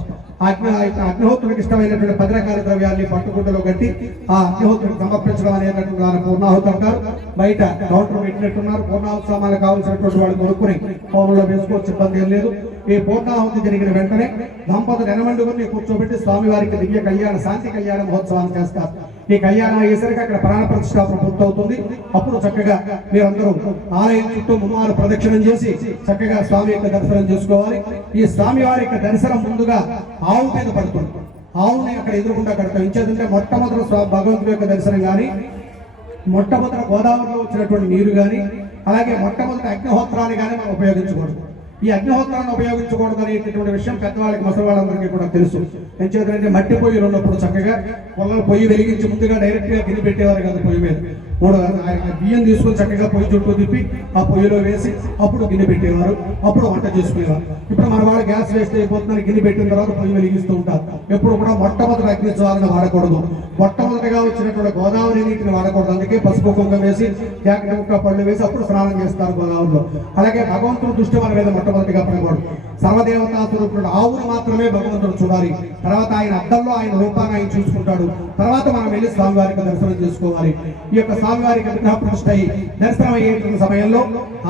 అగ్నిహోత్రుడికి ఇష్టమైనటువంటి 10 రకాల ద్రవ్యాన్ని పట్టుగుడ్డలో కట్టి ఆ అగ్నిహోత్రుడికి సమర్పించడం అనేటటువంటి దాన్ని పూర్ణాహుతి అంటారు. బయట కౌంటర్ పెట్టినట్టున్నారు. పూర్ణాహుతి సామాన్లు కావాల్సినటువంటి వాళ్ళు కొనుక్కుని హోమంలో వేసుకోవచ్చు, ఇబ్బంది ఏం లేదు. ఈ పూర్ణాహుతి జరిగిన వెంటనే దంపతులు ఎనమండుగురిని కూర్చోబెట్టి స్వామివారికి దివ్య కళ్యాణ, శాంతి కళ్యాణ మహోత్సవాన్ని చేస్తారు. ఈ కళ్యాణం అయ్యేసరికి అక్కడ ప్రాణ ప్రతిష్టాపన పూర్తవుతుంది. అప్పుడు చక్కగా మీరందరూ ఆలయం చుట్టూ 3 ప్రదక్షిణం చేసి చక్కగా స్వామి యొక్క దర్శనం చేసుకోవాలి. ఈ స్వామి వారి యొక్క దర్శనం ముందుగా ఆవు మీద పడుతుంది. ఆవుని అక్కడ ఎదురుకుండా కడతాం. ఇంచేదంటే మొట్టమొదటి భగవంతుడి యొక్క దర్శనం కానీ, మొట్టమొదటి గోదావరిలో వచ్చినటువంటి నీరు కానీ, అలాగే మొట్టమొదటి అగ్నిహోత్రాన్ని కానీ మనం ఉపయోగించకూడదు. ఈ అగ్నిహోత్రాన్ని ఉపయోగించకూడదు అనేటటువంటి విషయం పెద్దవాళ్ళకి, ముసలి వాళ్ళందరికీ కూడా తెలుసు. ఎంచేతంటే మట్టి పొయ్యిలు ఉన్నప్పుడు చక్కగా పొలం పొయ్యి వెలిగించి ముందుగా డైరెక్ట్ గా గిన్నె పెట్టేవారు కదా పొయ్యి మీద. ఆయన బియ్యం తీసుకొని చక్కగా పొయ్యి చుట్టూ తిప్పి ఆ పొయ్యిలో వేసి అప్పుడు గిన్నె పెట్టేవారు, అప్పుడు వంట చేసుకునేవారు. ఇప్పుడు మన వాళ్ళు గ్యాస్ వేస్ట్ అయిపోతుందని గిన్నె పెట్టిన తర్వాత పొయ్యి వెలిగిస్తూ ఉంటారు. ఎప్పుడు కూడా మొట్టమొదటి అగ్ని జ్వాలను వాడకూడదు, మొట్టమొదటిగా వచ్చినటువంటి గోదావరి నీటిని వాడకూడదు. అందుకే పసుపు కుంకుమ వేసి జాకెట్ ముక్క పళ్ళు వేసి అప్పుడు స్నానం చేస్తారు గోదావరిలో. అలాగే భగవంతుడు దృష్టి మన మీద మొట్టమొదటిగా పడకూడదు. సర్వదేవతా స్వరూపుడు ఆవును మాత్రమే భగవంతుడు చూడాలి. తర్వాత ఆయన అద్దంలో ఆయన రూపాన్ని ఆయన చూసుకుంటాడు. తర్వాత మనం వెళ్ళి స్వామివారికి దర్శనం చేసుకోవాలి. ఈ యొక్క స్వామివారికి విగ్రహ ప్రతిష్ఠ అయి దర్శనం అయ్యేటువంటి సమయంలో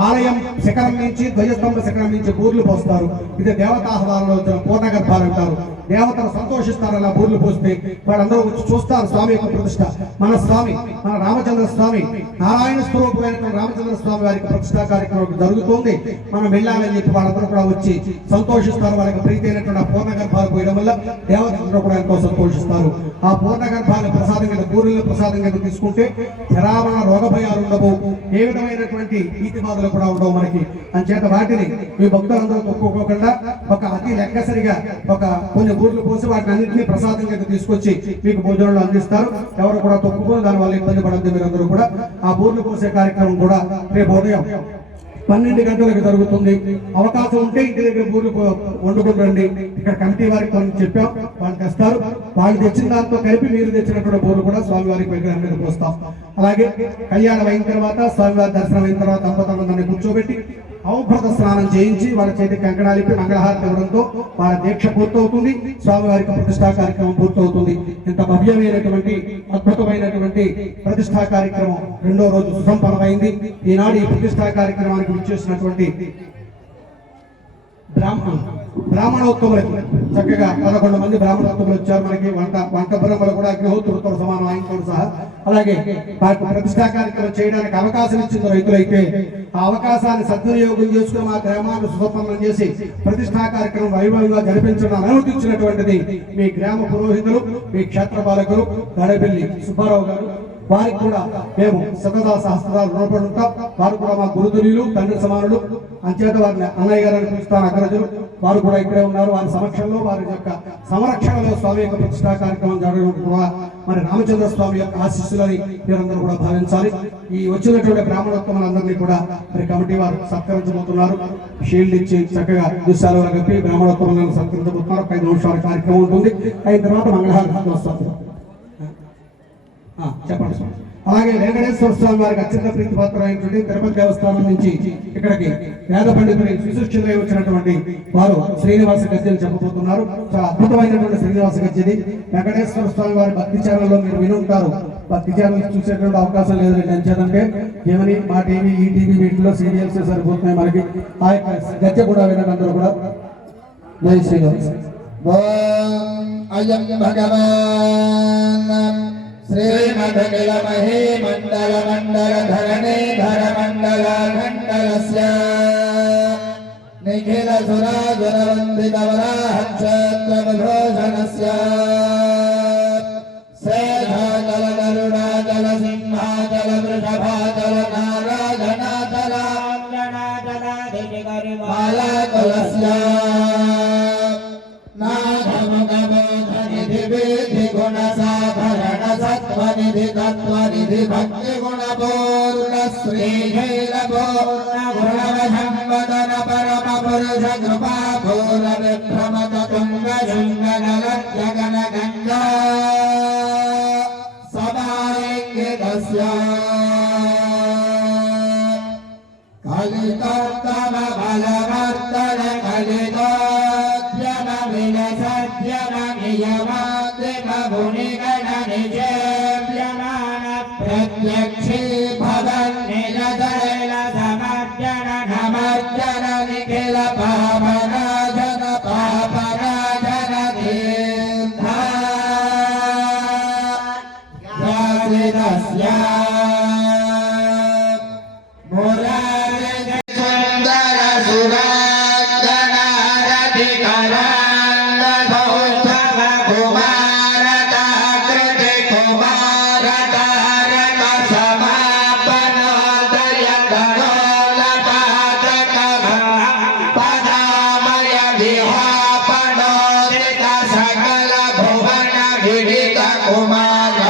ఆలయం శిఖరం నుంచి ధ్వజస్తంభ శిఖరం నుంచి బూర్లు పోస్తారు. ఇది దేవతాహ్వానంలో వచ్చిన పూర్ణ గర్భాలు అంటారు. దేవతలు సంతోషిస్తారు అలా బూర్లు పోస్తే. వాళ్ళందరూ వచ్చి చూస్తారు స్వామి యొక్క ప్రతిష్ఠ. మన స్వామి, మన రామచంద్ర స్వామి, నారాయణ స్వరూపమైనటువంటి రామచంద్ర స్వామి వారికి ప్రతిష్ఠా కార్యక్రమం జరుగుతుంది. మనం వెళ్ళాలని చెప్పి వాళ్ళందరూ కూడా వచ్చి సంతోషిస్తారు. వాళ్ళకి ప్రీతి అయినటువంటి పూర్ణ గర్భాలు పోయడం వల్ల దేవతలందరూ కూడా ఎంతో సంతోషిస్తారు. ఆ పూర్ణ గర్భాలను ప్రసాదం కింద, బూరెల ప్రసాదం కింద తీసుకుంటే జరామణ రోగ భయాలు ఉండవు, ఏ విధమైనటువంటి నీతి బాధలు కూడా ఉండవు మనకి. అంచేత వాటిని మీ భక్తులందరూ తొక్కుకోకుండా ఒక అతి లెక్కసరిగా ఒక కొన్ని బూర్లు పోసి వాటిని అన్నింటినీ ప్రసాదం కింద తీసుకొచ్చి మీకు భోజనంలో అందిస్తారు. ఎవరు కూడా తొక్కుకొని దాని వల్ల ఇబ్బంది పడద్దు. మీరందరూ కూడా ఆ బూర్లు పోసే కార్యక్రమం కూడా రేపు ఉదయం 12 గంటలకు జరుగుతుంది. అవకాశం ఉంటే ఇంటి దగ్గర బూర్లు వండుకుని రండి. ఇక్కడ కమిటీ వారికి కొన్ని చెప్పాం, వాళ్ళు తెస్తారు. వాళ్ళు తెచ్చిన దాంతో కలిపి మీరు తెచ్చినటువంటి బూర్లు కూడా స్వామివారికి విగ్రహం మీద పోస్తాం. అలాగే కళ్యాణం అయిన తర్వాత, స్వామివారి దర్శనం అయిన తర్వాత దంపతులందరినీ కూర్చోబెట్టి అవభృత స్నానం చేయించి వాళ్ళ చేతికి కంకణాలిపి మంగళహారతి ఇవ్వడంతో వాళ్ళ దీక్ష పూర్తవుతుంది. స్వామివారికి ప్రతిష్టా కార్యక్రమం పూర్తవుతుంది. ఇంత భవ్యమైనటువంటి అద్భుతమైనటువంటి ప్రతిష్టా కార్యక్రమం రెండో రోజు సుసంపన్నమైంది. ఈనాడు ఈ ప్రతిష్టా కార్యక్రమానికి విచ్చేసినటువంటి బ్రాహ్మణోత్తములకి చక్కగా 11 మంది బ్రాహ్మణోత్తములు వచ్చారు. మనకి వంట బ్రహ్మలు కూడా అగ్నిహోత్రులతో సమానం, ఆయనతో సహా. అలాగే ప్రతిష్టా కార్యక్రమం చేయడానికి అవకాశం ఇచ్చిన రైతులైతే ఆ అవకాశాన్ని సద్వినియోగం చేసుకుని మా గ్రామాన్ని సుసంపన్నం చేసి ప్రతిష్టా కార్యక్రమం వైభవంగా జరిపించడం అనుమతించినటువంటిది మీ గ్రామ పురోహితులు, మీ క్షేత్ర పాలకులు గడబెల్లి సుబ్బారావు గారు. వారికి కూడా మేము శతదా సహస్రాలు రుణపడి ఉంటాం. వారు కూడా మా గురుతులీలు, తండ్రి సమానులు. అంచేత వారిని అన్నయ్య గారు అని పిలుస్తాను. అగ్రజులు వారు కూడా ఇక్కడే ఉన్నారు. వారి సమక్షంలో, వారి యొక్క సంరక్షణలో స్వామి యొక్క ప్రతిష్టా కార్యక్రమం జరగడం కూడా మరి రామచంద్ర స్వామి యొక్క ఆశీస్సులని మీరందరూ కూడా భావించాలి. ఈ వచ్చినటువంటి బ్రాహ్మణోత్తములందరినీ కూడా మరి కమిటీ వారు సత్కరించబోతున్నారు. షీల్డ్ ఇచ్చి చక్కగా దుశ్శాలు కప్పి బ్రాహ్మణోత్తములను సత్కరించబోతున్నారు. 5 నిమిషాల కార్యక్రమం ఉంటుంది. అయిన తర్వాత మంగళహారతి వస్తుంది. చెప్పండి స్వామి. అలాగే వెంకటేశ్వర స్వామి వారికి అత్యంత ప్రీతిపాత్రమైనటువంటి తిరుపతి దేవస్థానం నుంచి ఇక్కడికి వేద పండితులు సుశిక్షులై వచ్చినటువంటి వారు శ్రీనివాస గద్యలు చెప్పబోతున్నారు. చాలా అద్భుతమైనటువంటి శ్రీనివాస గద్యది. వెంకటేశ్వర స్వామి వారి భక్తి ఛానల్లో మీరు వినుంటారు. భక్తి ఛానల్ చూసేటువంటి అవకాశం లేదు. ఎంచేదంటే ఏమని మా టీవీ, ఈ టీవీ వీటిలో సీరియల్స్ సరిపోతున్నాయి మనకి. ఆ యొక్క గద్య కూడా వినందరూ కూడా. జై శ్రీనివాస. అయం భగవాన్ శ్రీమదఖిల మహే మండల మండల ధరణే ధర మండల ఖండలస్య నిఖిల సురాజుర వందిత వరాహక్షేత్ర విభూషణస్య శ్రేధాచల గరుడాచల సింహాచల వృషభాచల నారాయణాచల మాలాకులస్య సత్వనిధి తత్వనిధి భక్తి గుణ పూర్ణ శ్రీశైల పూర్ణ గుణవధన పరమ పురుష కృపా పూర్ణ విభ్రమత తుంగ శృంగ గణ గంగా సమాలింగితస్య కలితోత్తమ బలవర్తన కలితోద్యమ విలసద్యమ నియమాత్రిక గుణిగణ నిజేవ్యమాన ప్రత్యక్షీ భవన్ నిజదైల సమర్జన నమర్జన నిఖిల పాపనాశన పాపనాశన తీర్థ యాసిరస్య కుమార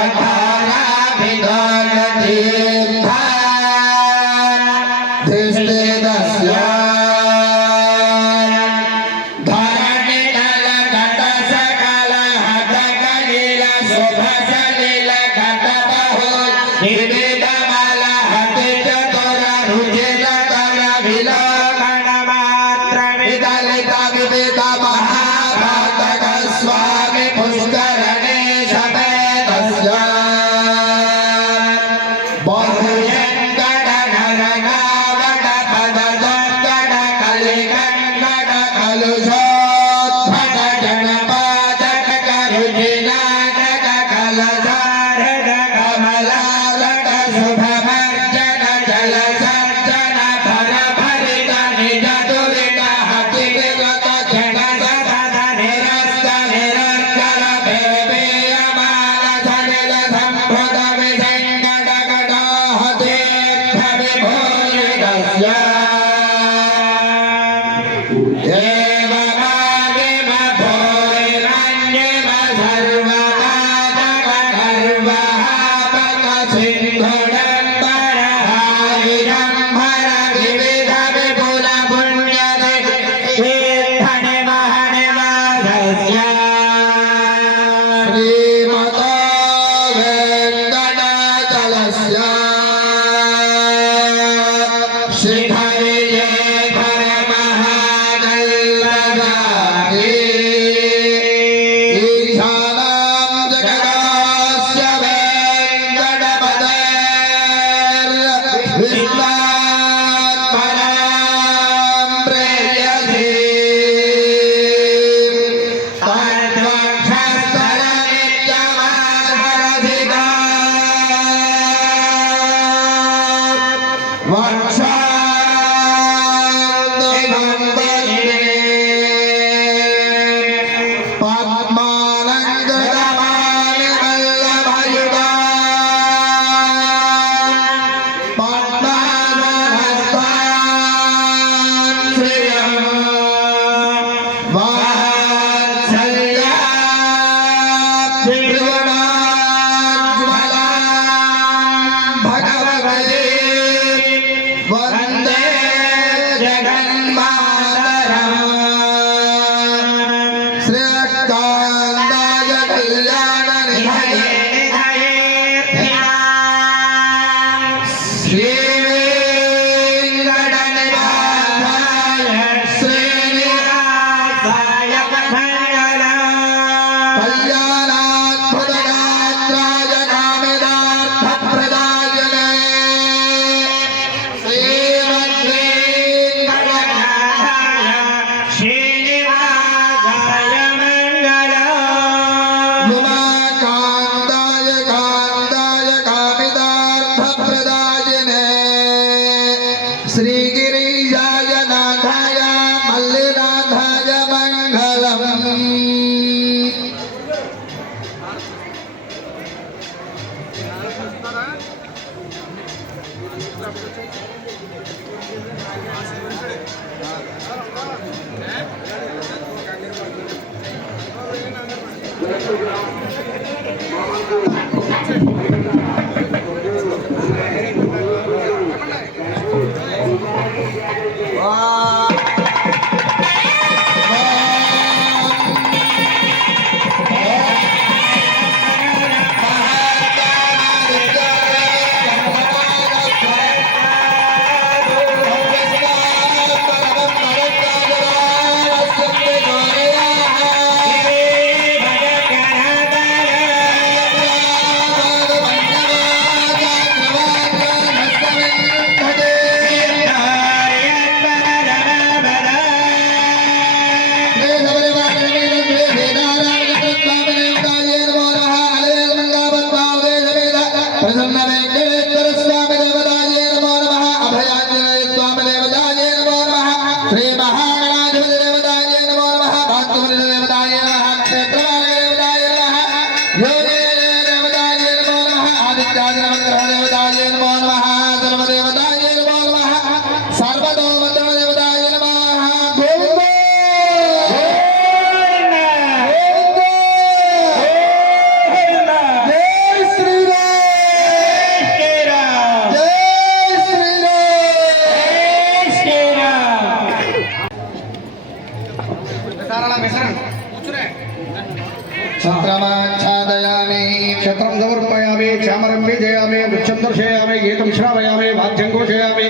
छादयामि క్షత్రం సమర్పయామి చామరం విజయామి వృక్షం దర్శయామి గీతం శ్రావయామి వాద్యం ఘోషయామి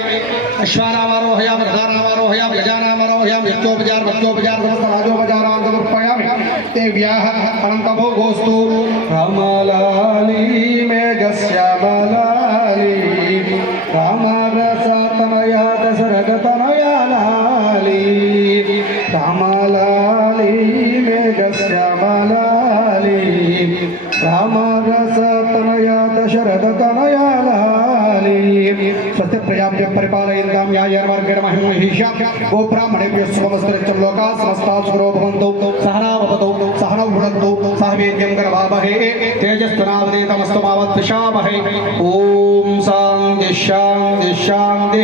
అశ్వానామారోహయామి రథానామారోహయామి గజానామారోహయామి యజ్ఞోపచార భక్తోపచార సమస్త రాజోపచారాన్ సమర్పయామి దేవ్యాః అనంతభోగోస్తు రామలాలి మేఘశ్యామలాలి రామరసతనయా దశరథతనయా లాలి రామలాలి మేఘశ్యామలాలి రామరసతనయా దశరథతనయా లాలి స్వస్తి ప్రజాభ్య పరిపాలయంతాం న్యాయేన మార్గేణ మహిమహీషా గోబ్రాహ్మణేభ్యः శుభమస్తు లోకాः సమస్తాः సుఖినో భవంతు సహనా వదతు సహనౌ భునక్తు సహ వీర్యం కరవావహై తేజస్వినావదేతమస్తు మా వద్విషావహై ఓం శాంతి శాంతి శాంతి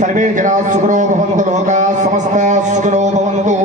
సర్వే జనాः సుఖినో భవంతు లోకాः సమస్తాः సుఖినో భవంతు